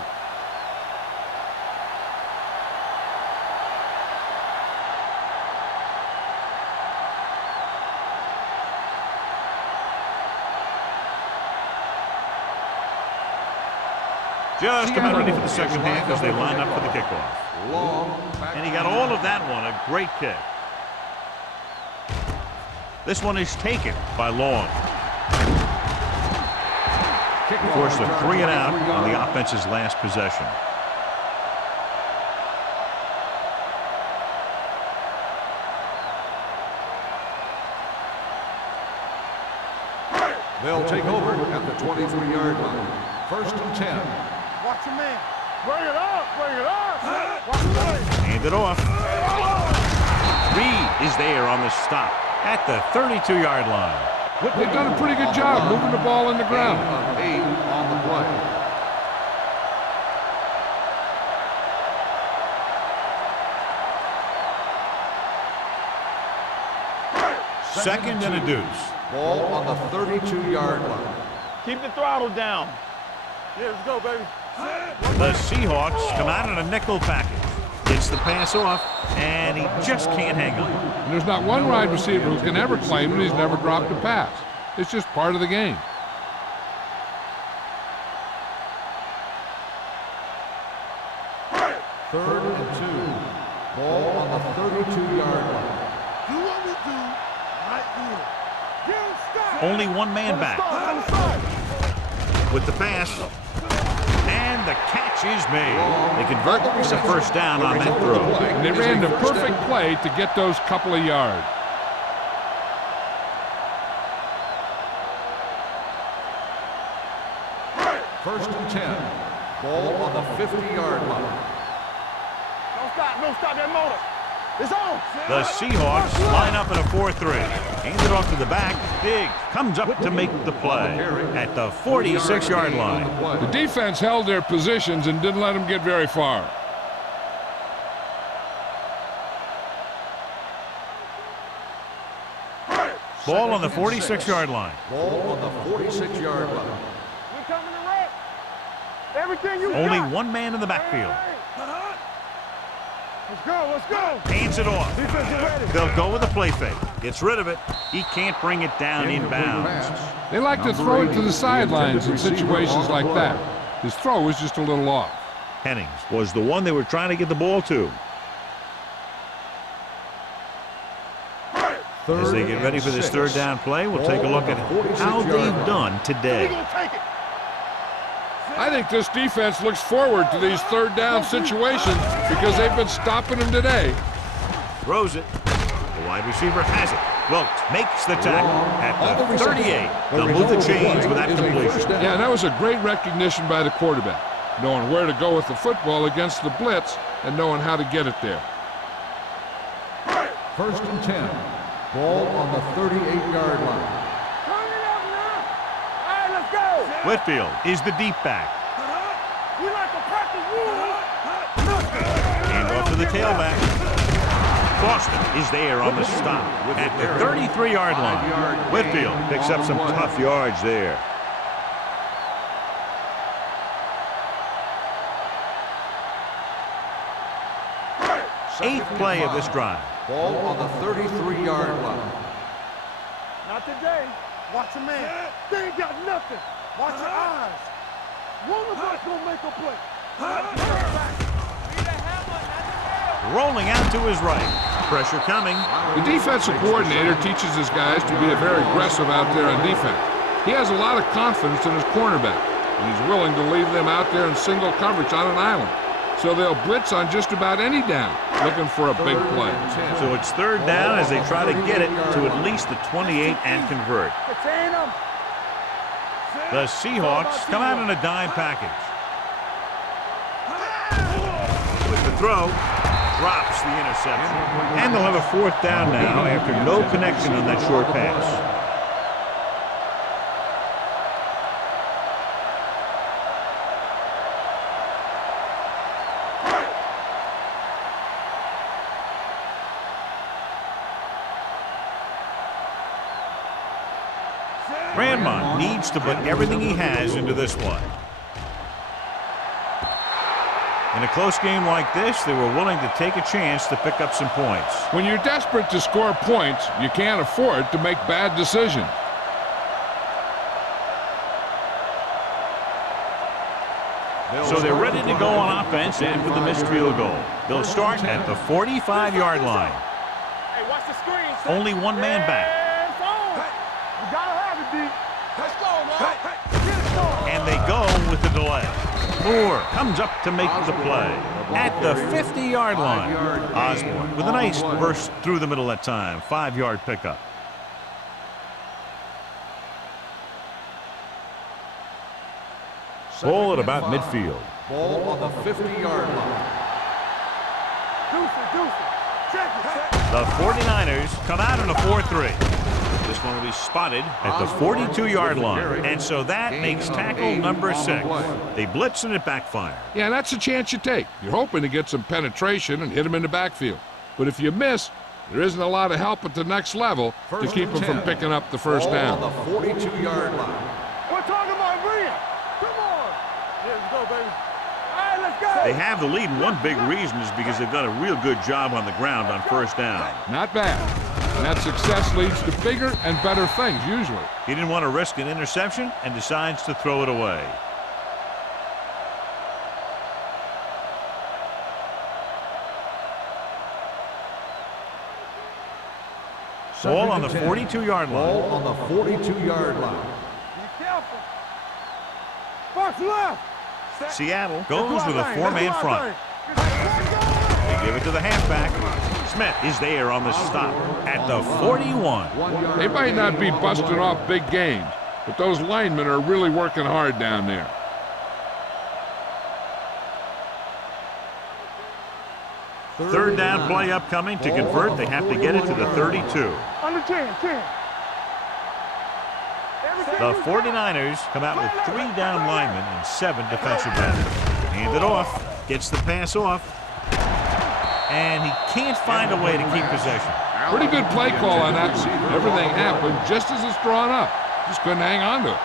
Just about ready for the second half as they line up for the kickoff. Long. And he got all of that one, a great kick. This one is taken by Long. Forced a 3 and out on the offense's last possession. They'll take over at the 23-yard line. 1st and 10. Watch your man. Bring it up. Watch the play. Hand it off. Reed is there on the stop at the 32-yard line. They've done a pretty good job moving the ball in the ground. Of 8 on the play. Second and a deuce. Ball on the 32-yard line. Keep the throttle down. Yeah, let's go, baby. The Seahawks come out in a nickel package. Gets the pass off, and he just can't hang on. And there's not one wide receiver who can ever claim that he's never dropped a pass. It's just part of the game. Third and 2. Ball on the 32-yard line. Do what we do right here. Get him stopped. Only one man back On the side. with the pass. And the catch is made. They convert the first down on that throw. And they ran the perfect play to get those couple of yards. First and 10. Ball on the 50-yard line. Don't stop that motor. It's on. The Seahawks line up in a 4-3. Hands it off to the back. Diggs comes up to make the play at the 46-yard line. The defense held their positions and didn't let them get very far. Ball on the 46-yard line. Ball on the 46-yard line. We coming to wreck. Everything you Only got. one man in the backfield. Let's go. Let's go. Hands it off. Defense is ready. They'll go with the play fake. Gets rid of it. He can't bring it down inbounds. They like to throw it to the sidelines in situations like that. His throw was just a little off. Hennings was the one they were trying to get the ball to. As they get ready for this third down play, we'll take a look at how they've done today. I think this defense looks forward to these third down situations because they've been stopping them today. Throws it. The wide receiver has it. Wilkes makes the tackle at the 38. They'll move the chains with that completion. Yeah, and that was a great recognition by the quarterback, knowing where to go with the football against the blitz and knowing how to get it there. 1st and 10. Ball on the 38-yard line. Turn it up now. All right, let's go. Whitfield is the deep back. We like to practice rules. Hand off to the tailback. Boston is there on the stop at the 33-yard line. Whitfield picks up some tough yards there. Eighth play of this drive. Ball on the 33-yard line. Not today. Watch a man. They ain't got nothing. Watch your eyes. One of us gonna make a play. Rolling out to his right. Pressure coming. The defensive coordinator teaches his guys to be very aggressive out there on defense. He has a lot of confidence in his cornerback, and he's willing to leave them out there in single coverage on an island. So they'll blitz on just about any down, looking for a big play. So it's third down as they try to get it to at least the 28 and convert. Contain them. The Seahawks come out in a dime package. With the throw, drops the interception. And they'll have a fourth down now after no connection on that short pass. Grandma needs to put everything he has into this one. In a close game like this, they were willing to take a chance to pick up some points. When you're desperate to score points, you can't afford to make bad decisions. So they're ready to go on offense after the missed field goal. They'll start at the 45-yard line. Hey, watch the screen. Only one man back. It's on. You gotta have it, D. Let's go, man. Get it going. And they go with the delay. Moore comes up to make the play at the 50-yard line. Osborne with a nice burst through the middle that time. 5-yard pickup. Ball at about midfield. Ball on the 50-yard line. Deuce it. Check it. The 49ers come out in a 4-3. This one will be spotted at the 42-yard line. And so that makes tackle number 6. They blitz and it backfires. Yeah, that's a chance you take. You're hoping to get some penetration and hit them in the backfield. But if you miss, there isn't a lot of help at the next level to keep them from picking up the first down. Ball on the 42-yard line. We're talking about Rhea. Come on. Here we go, baby. All right, let's go. They have the lead, and one big reason is because they've done a real good job on the ground on first down. Not bad. And that success leads to bigger and better things, usually. He didn't want to risk an interception and decides to throw it away. Ball on the 42-yard Ball line. on the 42-yard line. Be careful. First left. Seattle goes with a 4-man front. They give it to the halfback. Smith is there on the stop at the 41. They might not be busting off big games, but those linemen are really working hard down there. Third down play upcoming. To convert, they have to get it to the 32. Under 10, 10. The 49ers come out with 3 down linemen and 7 defensive backs. Hand it off. Gets the pass off. And he can't find a way to keep possession. Pretty good play call on that. Everything happened just as it's drawn up. Just couldn't hang on to it.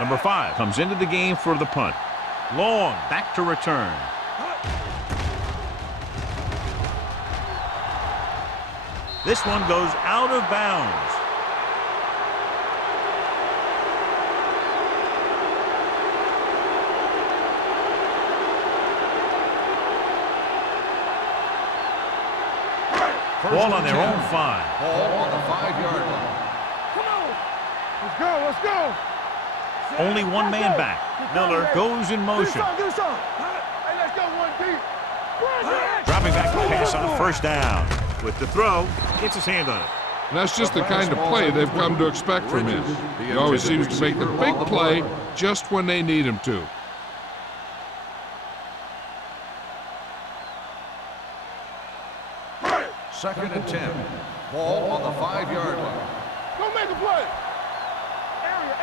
Number 5 comes into the game for the punt. Long, back to return. This one goes out of bounds. Ball on their own 5. Ball on the 5-yard line. Come on. Let's go, let's go. Only one man back. Miller goes in motion. Give us some. Hey, let's go one deep. Dropping back to pass on first down. With the throw, gets his hand on it. And that's just the kind of play they've come to expect from him. He always seems to make the big play just when they need him to. Second and 10. Ball on the 5-yard line. Go make a play. Area.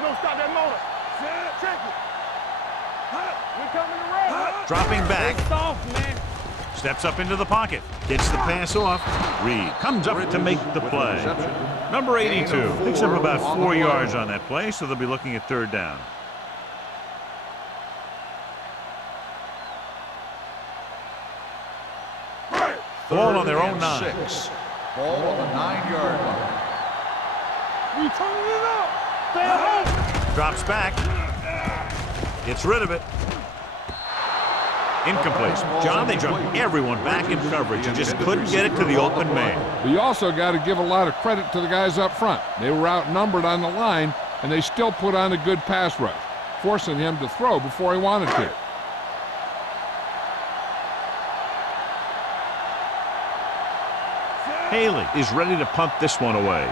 Don't stop that motor. Check it. We coming to run. Dropping back. Soft, man. Steps up into the pocket. Gets the pass off. Reed comes up to make the play. Number 82 picks up about 4 yards on that play, so they'll be looking at third down. Ball on their own 9. 6. Ball on the 9-yard line. We turning it up. Stay home. Drops back. Gets rid of it. Incomplete. John, they dropped everyone back in coverage and just couldn't get it to the open man. But you also got to give a lot of credit to the guys up front. They were outnumbered on the line, and they still put on a good pass rush, forcing him to throw before he wanted to. Haley is ready to punt this one away.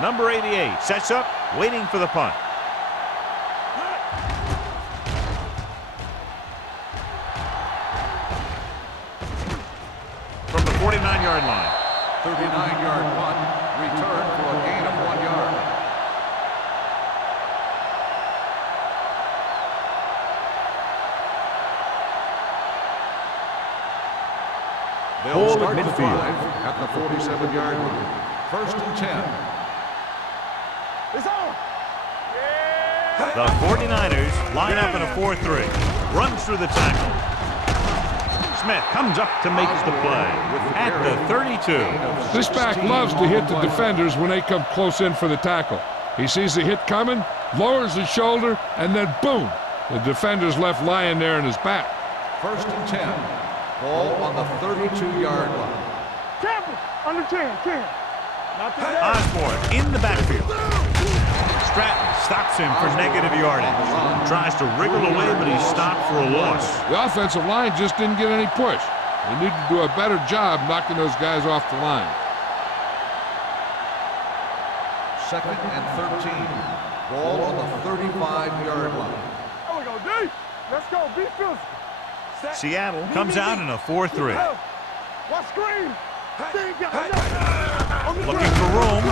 Number 88 sets up, waiting for the punt. From the 49-yard line. 39-yard punt. Return for a gain of 1 yard. They'll start the drive at the 47-yard line. First and 10. It's on. The 49ers line up in a 4-3. Runs through the tackle. Smith comes up to make the play at the 32. This back loves to hit the defenders when they come close in for the tackle. He sees the hit coming, lowers his shoulder, and then boom, the defender's left lying there in his back. First and 10. Ball on the 32-yard line. Campbell, under 10. Not today. Osborne in the backfield. Stratton stops him for negative yardage. Tries to wriggle away, but he's stopped for a loss. The offensive line just didn't get any push. They need to do a better job knocking those guys off the line. Second and 13. Ball on the 35-yard line. There we go, D. Let's go. Be physical. Seattle comes out in a 4-3. Watch screen. They ain't got nothing. Looking for room.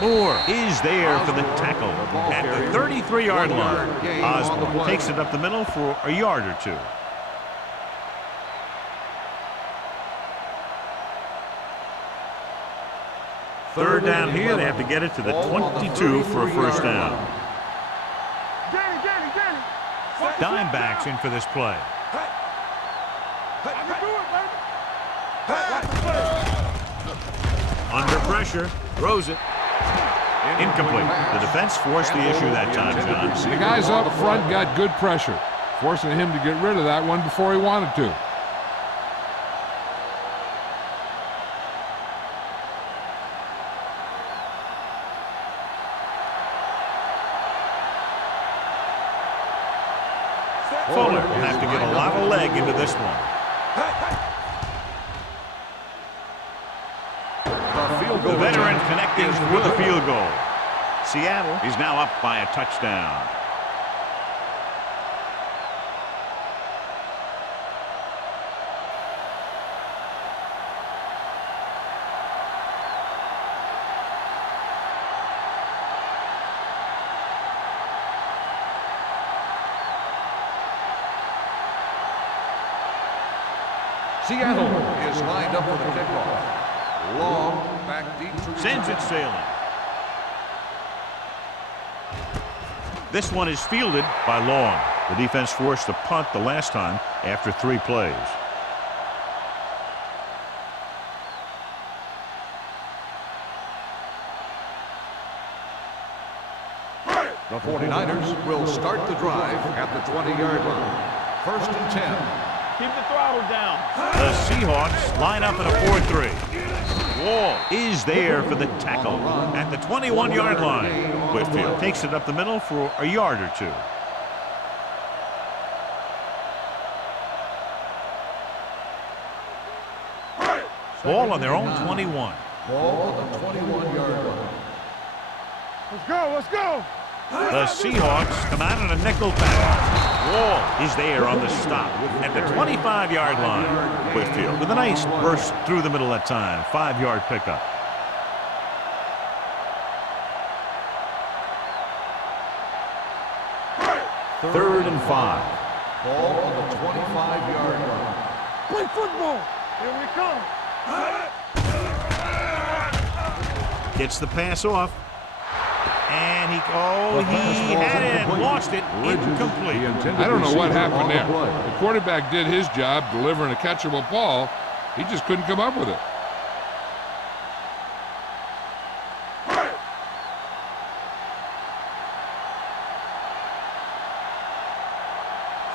Moore is there for the tackle at the 33-yard line. Osborne takes it up the middle for a yard or two. Third down here, they have to get it to the 22 for a first down. Danny. Dimebacks in for this play. Under pressure, throws it. Incomplete. The defense forced the issue that time, John. The guys up front got good pressure, forcing him to get rid of that one before he wanted to. Fuller will have to get a lot of leg into this one. field goal The veteran attempt connecting is with a good. field goal. Seattle is now up by a touchdown. Seattle is lined up for the kickoff. Long, back deep to Sends it sailing. This one is fielded by Long. The defense forced a punt the last time after 3 plays. The 49ers will start the drive at the 20-yard line. 1st and 10. Keep the throttle down. The Seahawks line up in a 4-3. Wall is there for the tackle at the 21-yard line. Whitfield takes it up the middle for a yard or 2. Ball on their own 21. Ball on the 21-yard line. Let's go, let's go. The Seahawks come out in a nickel package. Wall is there on the stop at the 25-yard line. Whitfield with a nice burst through the middle that time. 5-yard pickup. Third and 5. Ball on the 25-yard line. Play football. Here we come. Gets the pass off. And he had it and lost it. Incomplete. I don't know what happened there. The quarterback did his job delivering a catchable ball. He just couldn't come up with it.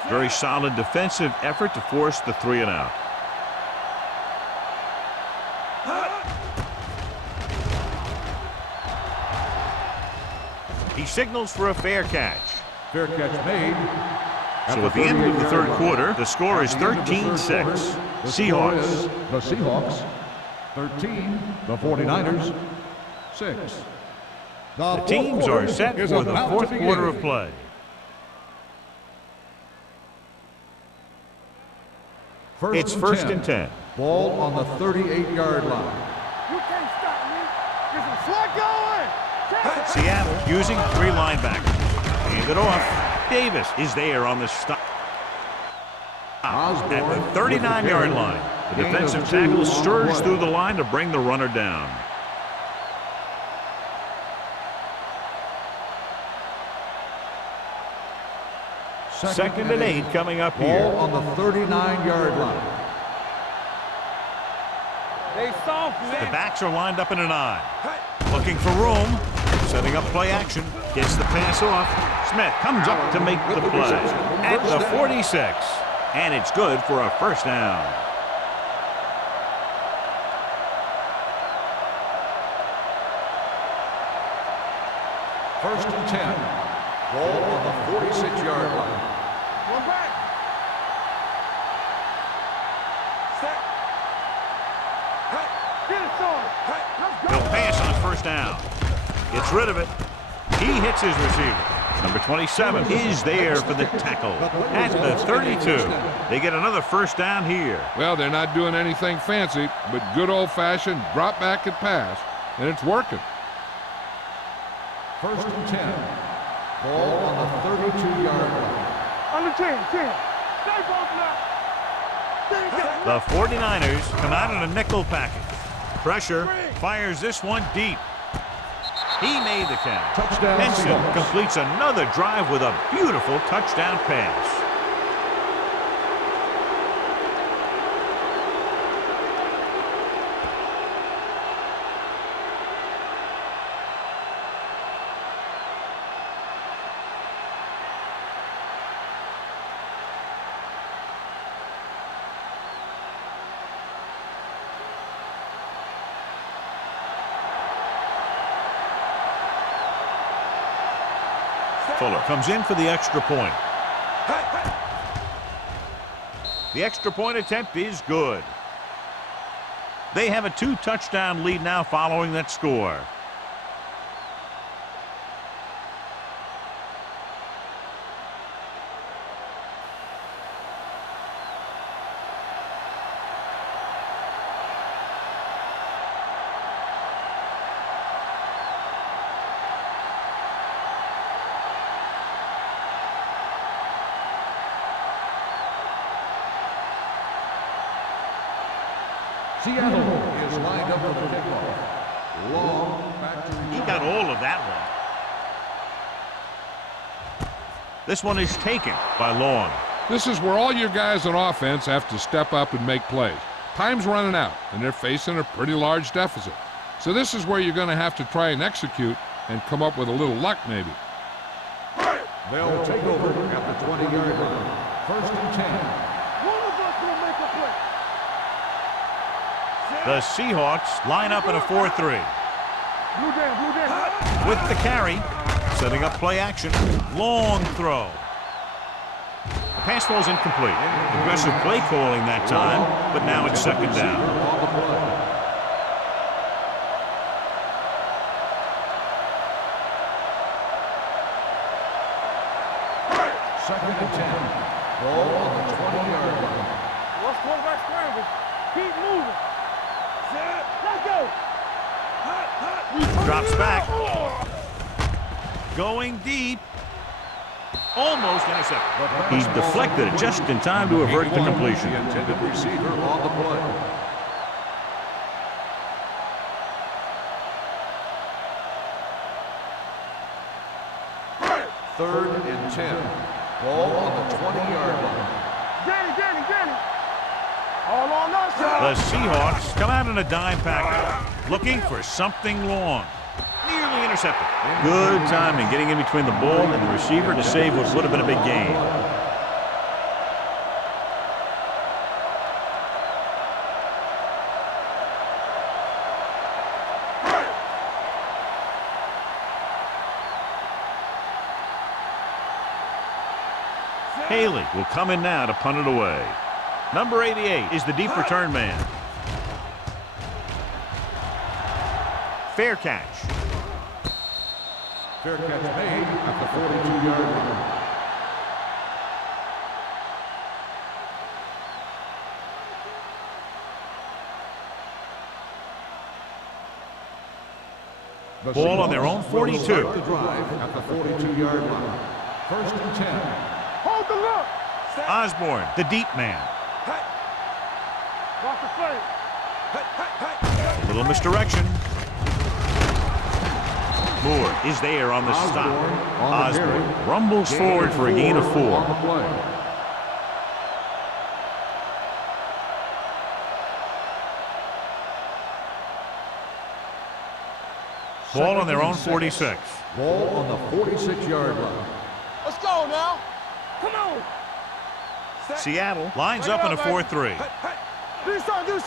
Very solid defensive effort to force the 3 and out. He signals for a fair catch. Fair catch made. So at the end of the third quarter, the score is 13-6. Seahawks. The Seahawks 13, the 49ers 6. The teams are set for the fourth quarter of play. It's first and 10. Ball on the 38-yard line. You can't stop me. Get some slug going. Seattle using 3 linebackers. Hand it off. Davis is there on the stop at the 39-yard line. The defensive tackle stirs through the line to bring the runner down. Second and 8 coming up here. Ball on the 39-yard line. They soft, The man. backs are lined up in an eye. Looking for room. Setting up play action. Gets the pass off. Smith comes up to make the play at the 46. And it's good for a first down. First and 10. Ball on the 46-yard line. One back. Set. Hey, get it started. Hey, let's go. He'll pass on first down. Gets rid of it. He hits his receiver. Number 27 is there for the tackle at the 32. They get another first down here. Well, they're not doing anything fancy, but good old-fashioned drop back and pass, and it's working. First and 10. Ball on the 32-yard line. Under 10. Stay both now. The 49ers come out in a nickel package. Pressure, fires this one deep. He made the catch. Touchdown, Henson Seahawks. completes another drive with a beautiful touchdown pass. Fuller comes in for the extra point. The extra point attempt is good. They have a 2-touchdown lead now following that score. Seattle is lined up for the kickoff. Long back to He got all of that one. This one is taken by Long. This is where all your guys on offense have to step up and make plays. Time's running out, and they're facing a pretty large deficit. So this is where you're going to have to try and execute and come up with a little luck, maybe. They'll take over at the 20-yard line. First and 10. One of us will make a play. The Seahawks line up in a 4-3. Blue down. With the carry, setting up play action. Long throw. The pass falls incomplete. Aggressive play calling that time, but now it's second down. On the play. Second and 10. Ball on the 20-yard line. Let's quarterback scramble. Keep moving. Let's go. Drops back. Going deep. Almost intercepted. He's deflected it just in time to avert the completion. The intended receiver on the play. Third and 10. Ball on the 20-yard line. Danny. All on us, The y'all. Seahawks come out in a dime package, looking for something long. Nearly intercepted. Good timing getting in between the ball and the receiver to save what would have been a big gain. Haley will come in now to punt it away. Number 88 is the deep return man. Fair catch. Fair catch made at the 42-yard line. The Ball on their Seahawks own 42. will start the drive at the 42-yard line. First and 10. Hold the look. Osborne, the deep man. Watch the play. A little misdirection. Moore is there on the stop. on the Osborne carry. rumbles forward for a gain of 4. On the play. Ball on their own 46. Ball on the 46-yard line. Let's go now. Come on. Seattle lines up in a 4-3. Do something.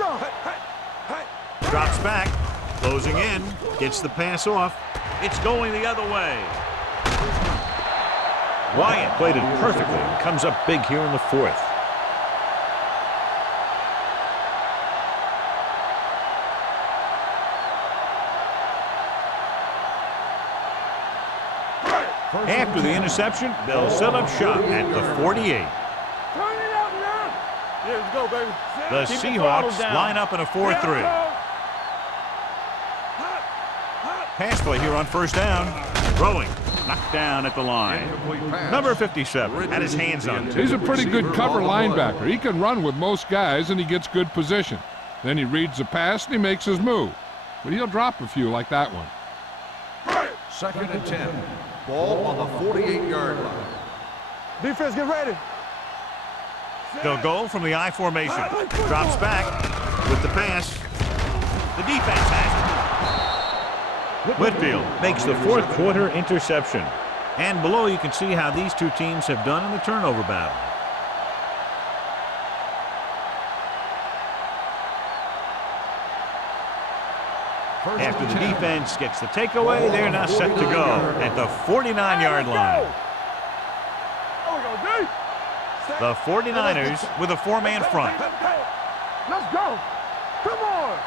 Drops back, closing in, gets the pass off. It's going the other way. Wyatt played it perfectly and comes up big here in the 4th. After the interception, they'll set up shop at the 48. Turn it up now. Yeah, let's go, baby. The Keep the Seahawks throttle down. line up in a 4-3. Pass play here on first down. Throwing. Knocked down at the line. Incomplete pass. Number 57 had his hands on it. He's a pretty good cover linebacker. He can run with most guys, and he gets good position. Then he reads the pass, and he makes his move. But he'll drop a few like that one. Second and 10. Ball on the 48-yard line. Defense, get ready. They'll go from the I formation. Drops back with the pass. The defense has it. Whitfield makes the 4th quarter interception. And below you can see how these two teams have done in the turnover battle. After the defense gets the takeaway, they're now set to go at the 49-yard line. There we go, D. The 49ers with a 4-man front. Let's go. Come on.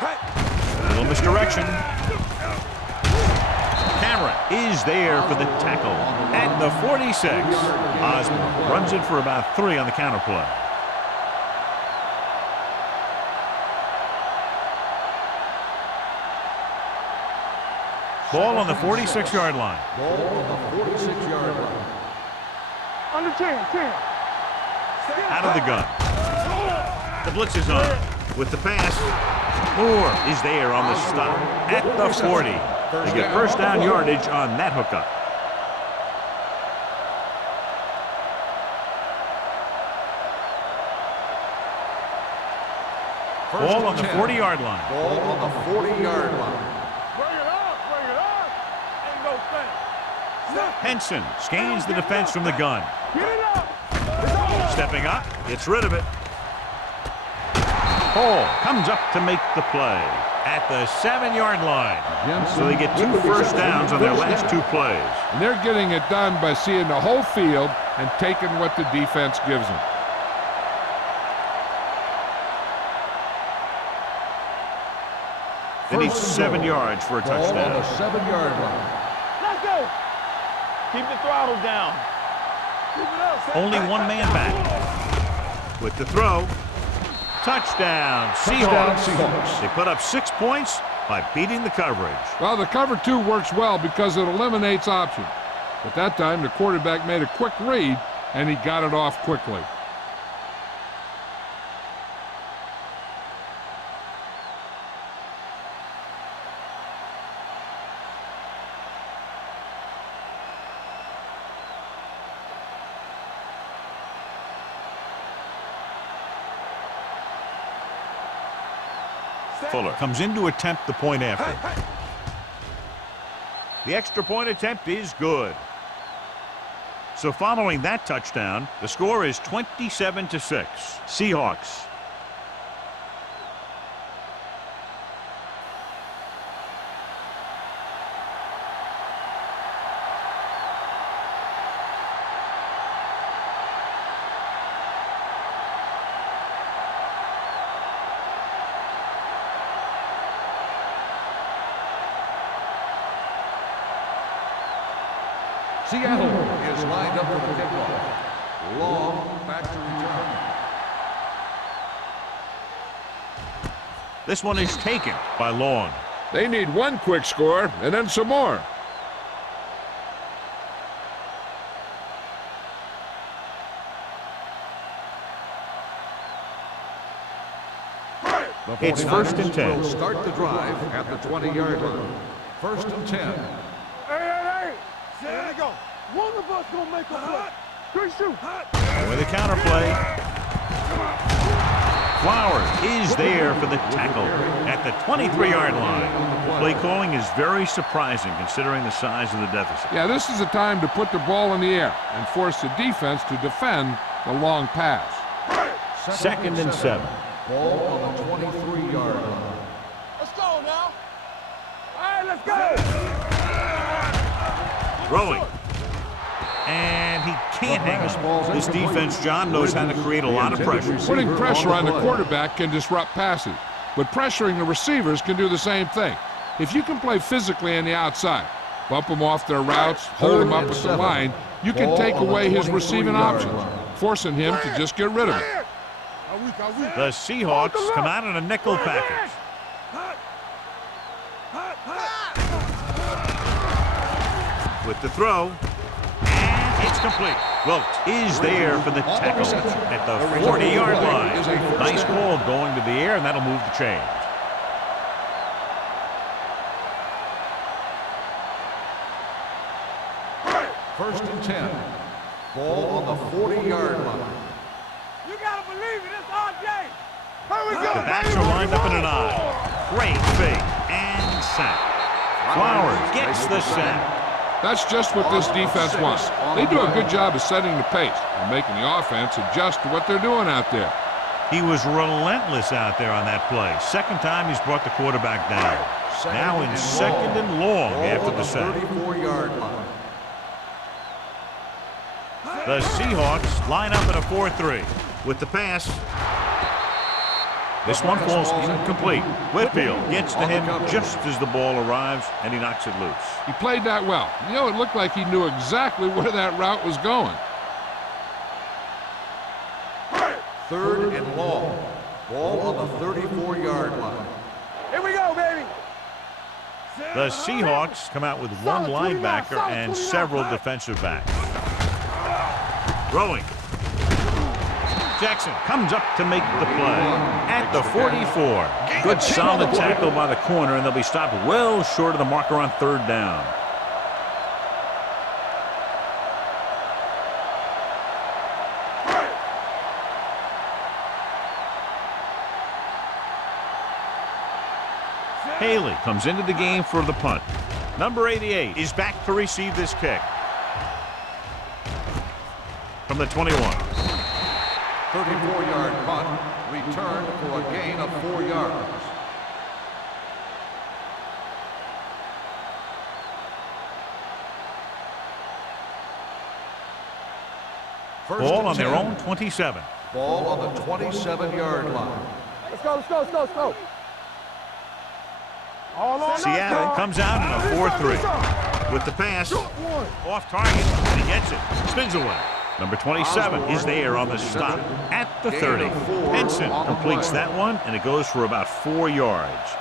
Little misdirection. Cameron is there for the tackle at the 46. Osborne runs in for about 3 on the counter play. Ball on the 46-yard line. Ball on the 46-yard line. Under 10. Out of the gun. The blitz is on. With the pass, Moore is there on the stop at the 40. They get first down yardage on that hookup. Ball on the 40-yard line. Ball on the 40-yard line. Bring it up. Ain't no thing. Henson scans the defense from the gun. Get it up. Stepping up, gets rid of it. Hall comes up to make the play at the 7-yard line. So they get 2 first downs on their last 2 plays. And they're getting it done by seeing the whole field and taking what the defense gives them. They need 7 yards for a Ball on the touchdown. 7-yard line. Let's go. Keep the throttle down. Keep it up. Only 1 man back. With the throw. Touchdown, Seahawks. They put up 6 points by beating the coverage. Well, the cover 2 works well because it eliminates options. But that time, the quarterback made a quick read, and he got it off quickly. Fuller comes in to attempt the point after. The extra point attempt is good. So following that touchdown, the score is 27-6. Seahawks. Seattle is lined up for the kickoff. Long back to return. This one is taken by Long. They need 1 quick score and then some more. It's 1st and 10. Will start the drive at the 20-yard line. 1st and 10. Hey. There we go. One of us gonna make a play. Good shoot. With a counter play. Flowers is there for the tackle at the 23-yard line. Play calling is very surprising considering the size of the deficit. Yeah, this is the time to put the ball in the air and force the defense to defend the long pass. 2nd and 7. Ball on the 23-yard line. Let's go now. All right, let's go. Throwing. And he can't hang it. This defense, John, knows how to create a lot of pressure. Putting pressure on the quarterback can disrupt passes, but pressuring the receivers can do the same thing. If you can play physically on the outside, bump them off their routes, hold them up at the line, you can take away his receiving options, forcing him to just get rid of it. The Seahawks come out in a nickel package. With the throw, and it's complete. Wilt is there for the tackle at the 40-yard line. Nice ball going to the air, and that'll move the chains. First and 10. Ball on the 40-yard line. You gotta believe it. It's our day. Here we go. The backs are lined up in an eye. Great fake and sack. Flowers gets the sack. That's just what this defense wants. They do a good job of setting the pace and making the offense adjust to what they're doing out there. He was relentless out there on that play. 2nd time he's brought the quarterback down. Now in 2nd and long after the sack. 34-yard line. The Seahawks line up in a 4-3 with the pass. This one falls incomplete. Whitfield gets to him just as the ball arrives, and he knocks it loose. He played that well. You know, it looked like he knew exactly where that route was going. 3rd and long. Ball on the 34-yard line. Here we go, baby. The Seahawks come out with one linebacker and several defensive backs. Throwing. Jackson comes up to make the play at the 44. Good solid tackle by the corner, and they'll be stopped well short of the marker on 3rd down. Haley comes into the game for the punt. Number 88 is back to receive this kick. From the 21. 34-yard punt, returned for a gain of 4 yards. Ball on their own 27. Ball on the 27-yard line. Let's go, let's go, let's go, let's go. Seattle comes out in a 4-3. With the pass, off target, and he gets it. Spins away. Number 27 is there on the stop at the 30. Henson completes that one, and it goes for about 4 yards.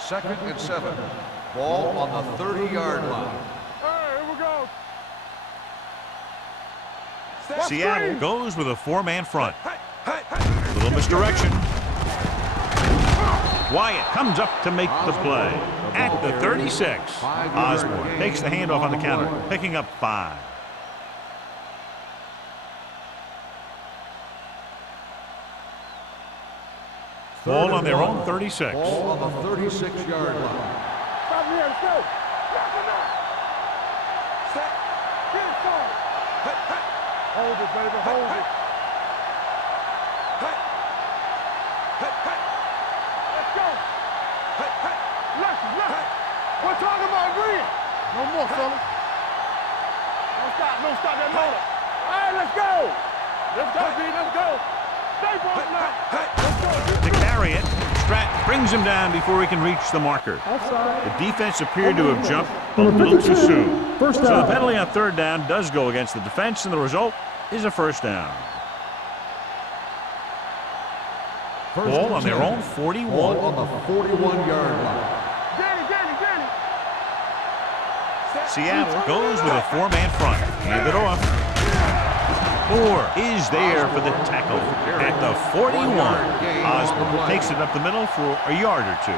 Second and 7. Ball on the 30-yard line. Hey, here we go. Seattle goes with a 4-man front. Little misdirection. Wyatt comes up to make the play at the 36. Osborne takes the handoff on the counter, picking up 5. Ball on their own 36. Ball on the 36-yard line. Stop here, let's go. Set. Get it forward. Hold it, baby, hold it. Let's go. Left. We're talking about green. No more, fellas. Don't stop that motor. All right, let's go. Let's go, B, let's go. Stay for it now. Let's go. To carry it, Stratton brings him down before he can reach the marker. The defense appeared to have jumped a little too soon. First So the down. penalty on 3rd down does go against the defense, and the result is a 1st down. Ball on their own 41. Ball on the 41-yard line. Get it. Seattle goes with a 4-man front. Hand it off. Moore is there for the tackle at the 41. Osborne takes it up the middle for a yard or 2.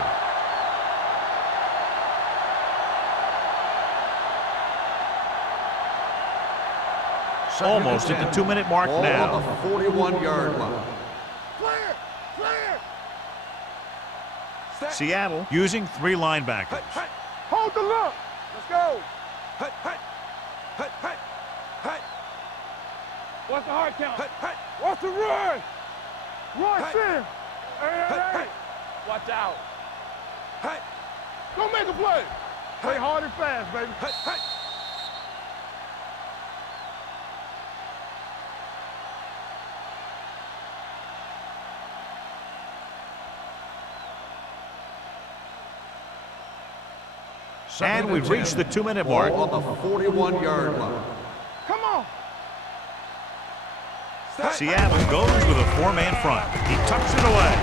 Almost at the 2-minute mark Ball now. on the 41-yard line. Clear. Seattle using 3 linebackers. Hold the look. Let's go. What's the hard count? What's the run? Run, Sam. Hey. Watch out. Go make a play. Play hard and fast, baby. And we've reached the 2-minute mark. Ball on the 41-yard line. Come on. Seattle goes with a 4-man front. He tucks it away.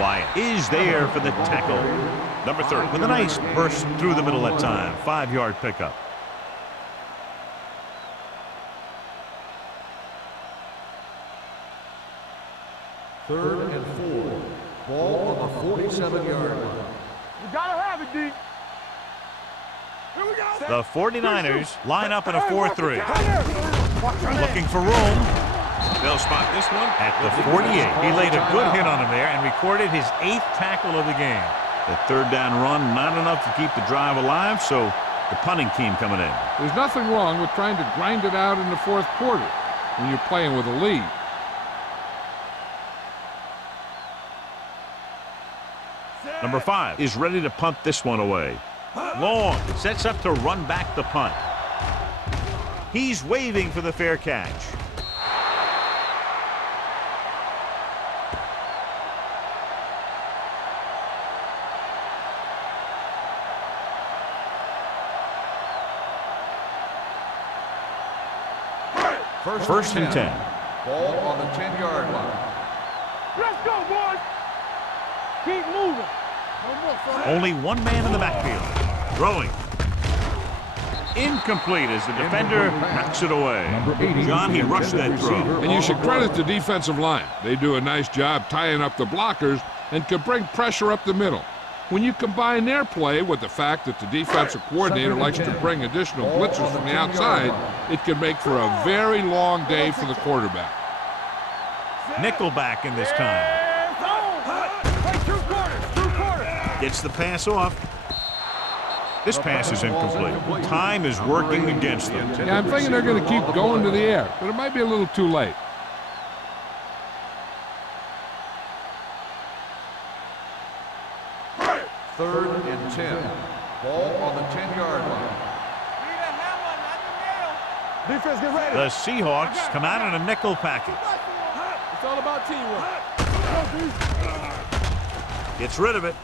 Wyatt is there for the tackle. Number 30 with a nice burst through the middle that time. 5-yard pickup. Third and 4. Ball on the 47-yard line. You gotta have it, D. Here we go. The 49ers line up in a 4-3. Watch your Looking for room. They'll spot this one at the 48. He laid a good hit on him there and recorded his 8th tackle of the game. The 3rd down run, not enough to keep the drive alive, so the punting team coming in. There's nothing wrong with trying to grind it out in the 4th quarter when you're playing with a lead. Number 5 is ready to punt this one away. Long sets up to run back the punt. He's waving for the fair catch. First and 10. Ball on the 10-yard line. Let's go, boys. Keep moving. Only one man in the backfield. Throwing. Incomplete as the defender knocks it away. John, he rushed that throw. And you should credit the defensive line. They do a nice job tying up the blockers and can bring pressure up the middle. When you combine their play with the fact that the defensive coordinator likes to bring additional blitzers from the outside, it can make for a very long day for the quarterback. Nickelback in this time. Gets the pass off. This pass is incomplete. Time is working against them. Yeah, I'm thinking they're going to keep going to the air, but it might be a little too late. Third and 10. Ball on the 10-yard line. Defense, get ready. The Seahawks come out in a nickel package. It's all about teamwork. Gets rid of it.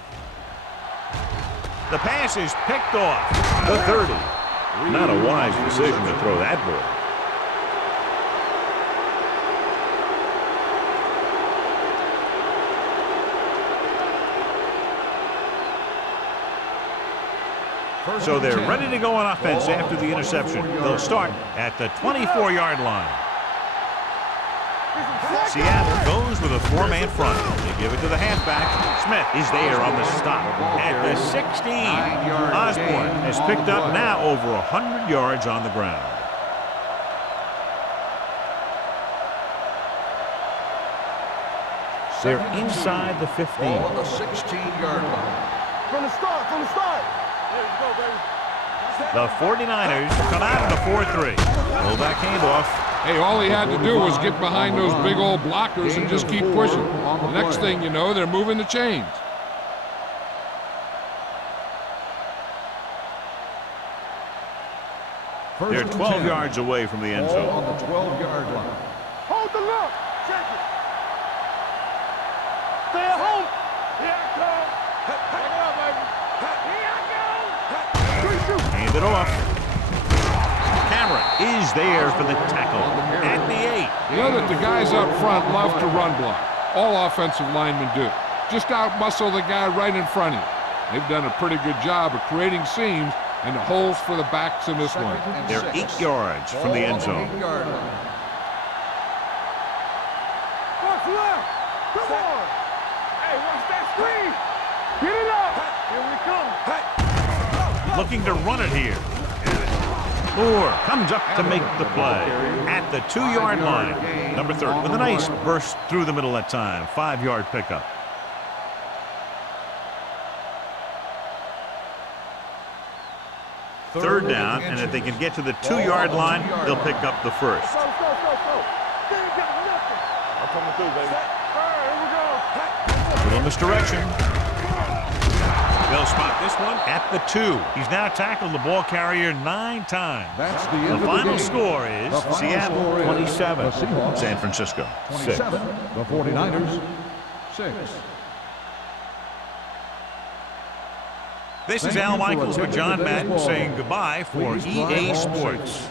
The pass is picked off. The 30. Not a wise decision to throw that ball. So they're ready to go on offense after the interception. They'll start at the 24-yard line. Seattle goes with a four-man front. They give it to the halfback. Smith is there on the stop at the 16. Osborne has picked up now over 100 yards on the ground. They're inside the 15. Ball on the 16-yard line. From the start, from the start. There you go, baby. The 49ers come out in a 4-3. Fullback handoff. Hey, all he had to do was get behind those big old blockers and just keep pushing. The next thing you know, they're moving the chains. They're 12 yards away from the end Ball zone. on the 12-yard line. Hold the look. Check it. Stay at home. Here I come. Check it out, baby. Here I go. Good shoot. Hand it off. Cameron is there for the tackle at the 8. You know that the guys up front love to run block. All offensive linemen do. Just out-muscle the guy right in front of you. They've done a pretty good job of creating seams and holes for the backs in this one. They're 8 yards from the end zone. What's left? Come on. Hey, watch that screen. Get it up. Here we come. Looking to run it here. Moore comes up to make the play at the 2-yard line. Number 30 with a nice burst through the middle that time. 5-yard pickup. Third down, and if they can get to the 2-yard line, they'll pick up the first. Go. They ain't got nothing. I'm coming through, baby. All right, here we go. Little misdirection. They'll spot this one at the 2. He's now tackled the ball carrier 9 times. That's the end of the final game. score is The final Seattle score is 27, the Seahawks San Francisco 6. 27, the 49ers 6. This is Thank Al you for Michaels with attending John today's Madden ball. saying goodbye for Please drive EA home Sports. safe.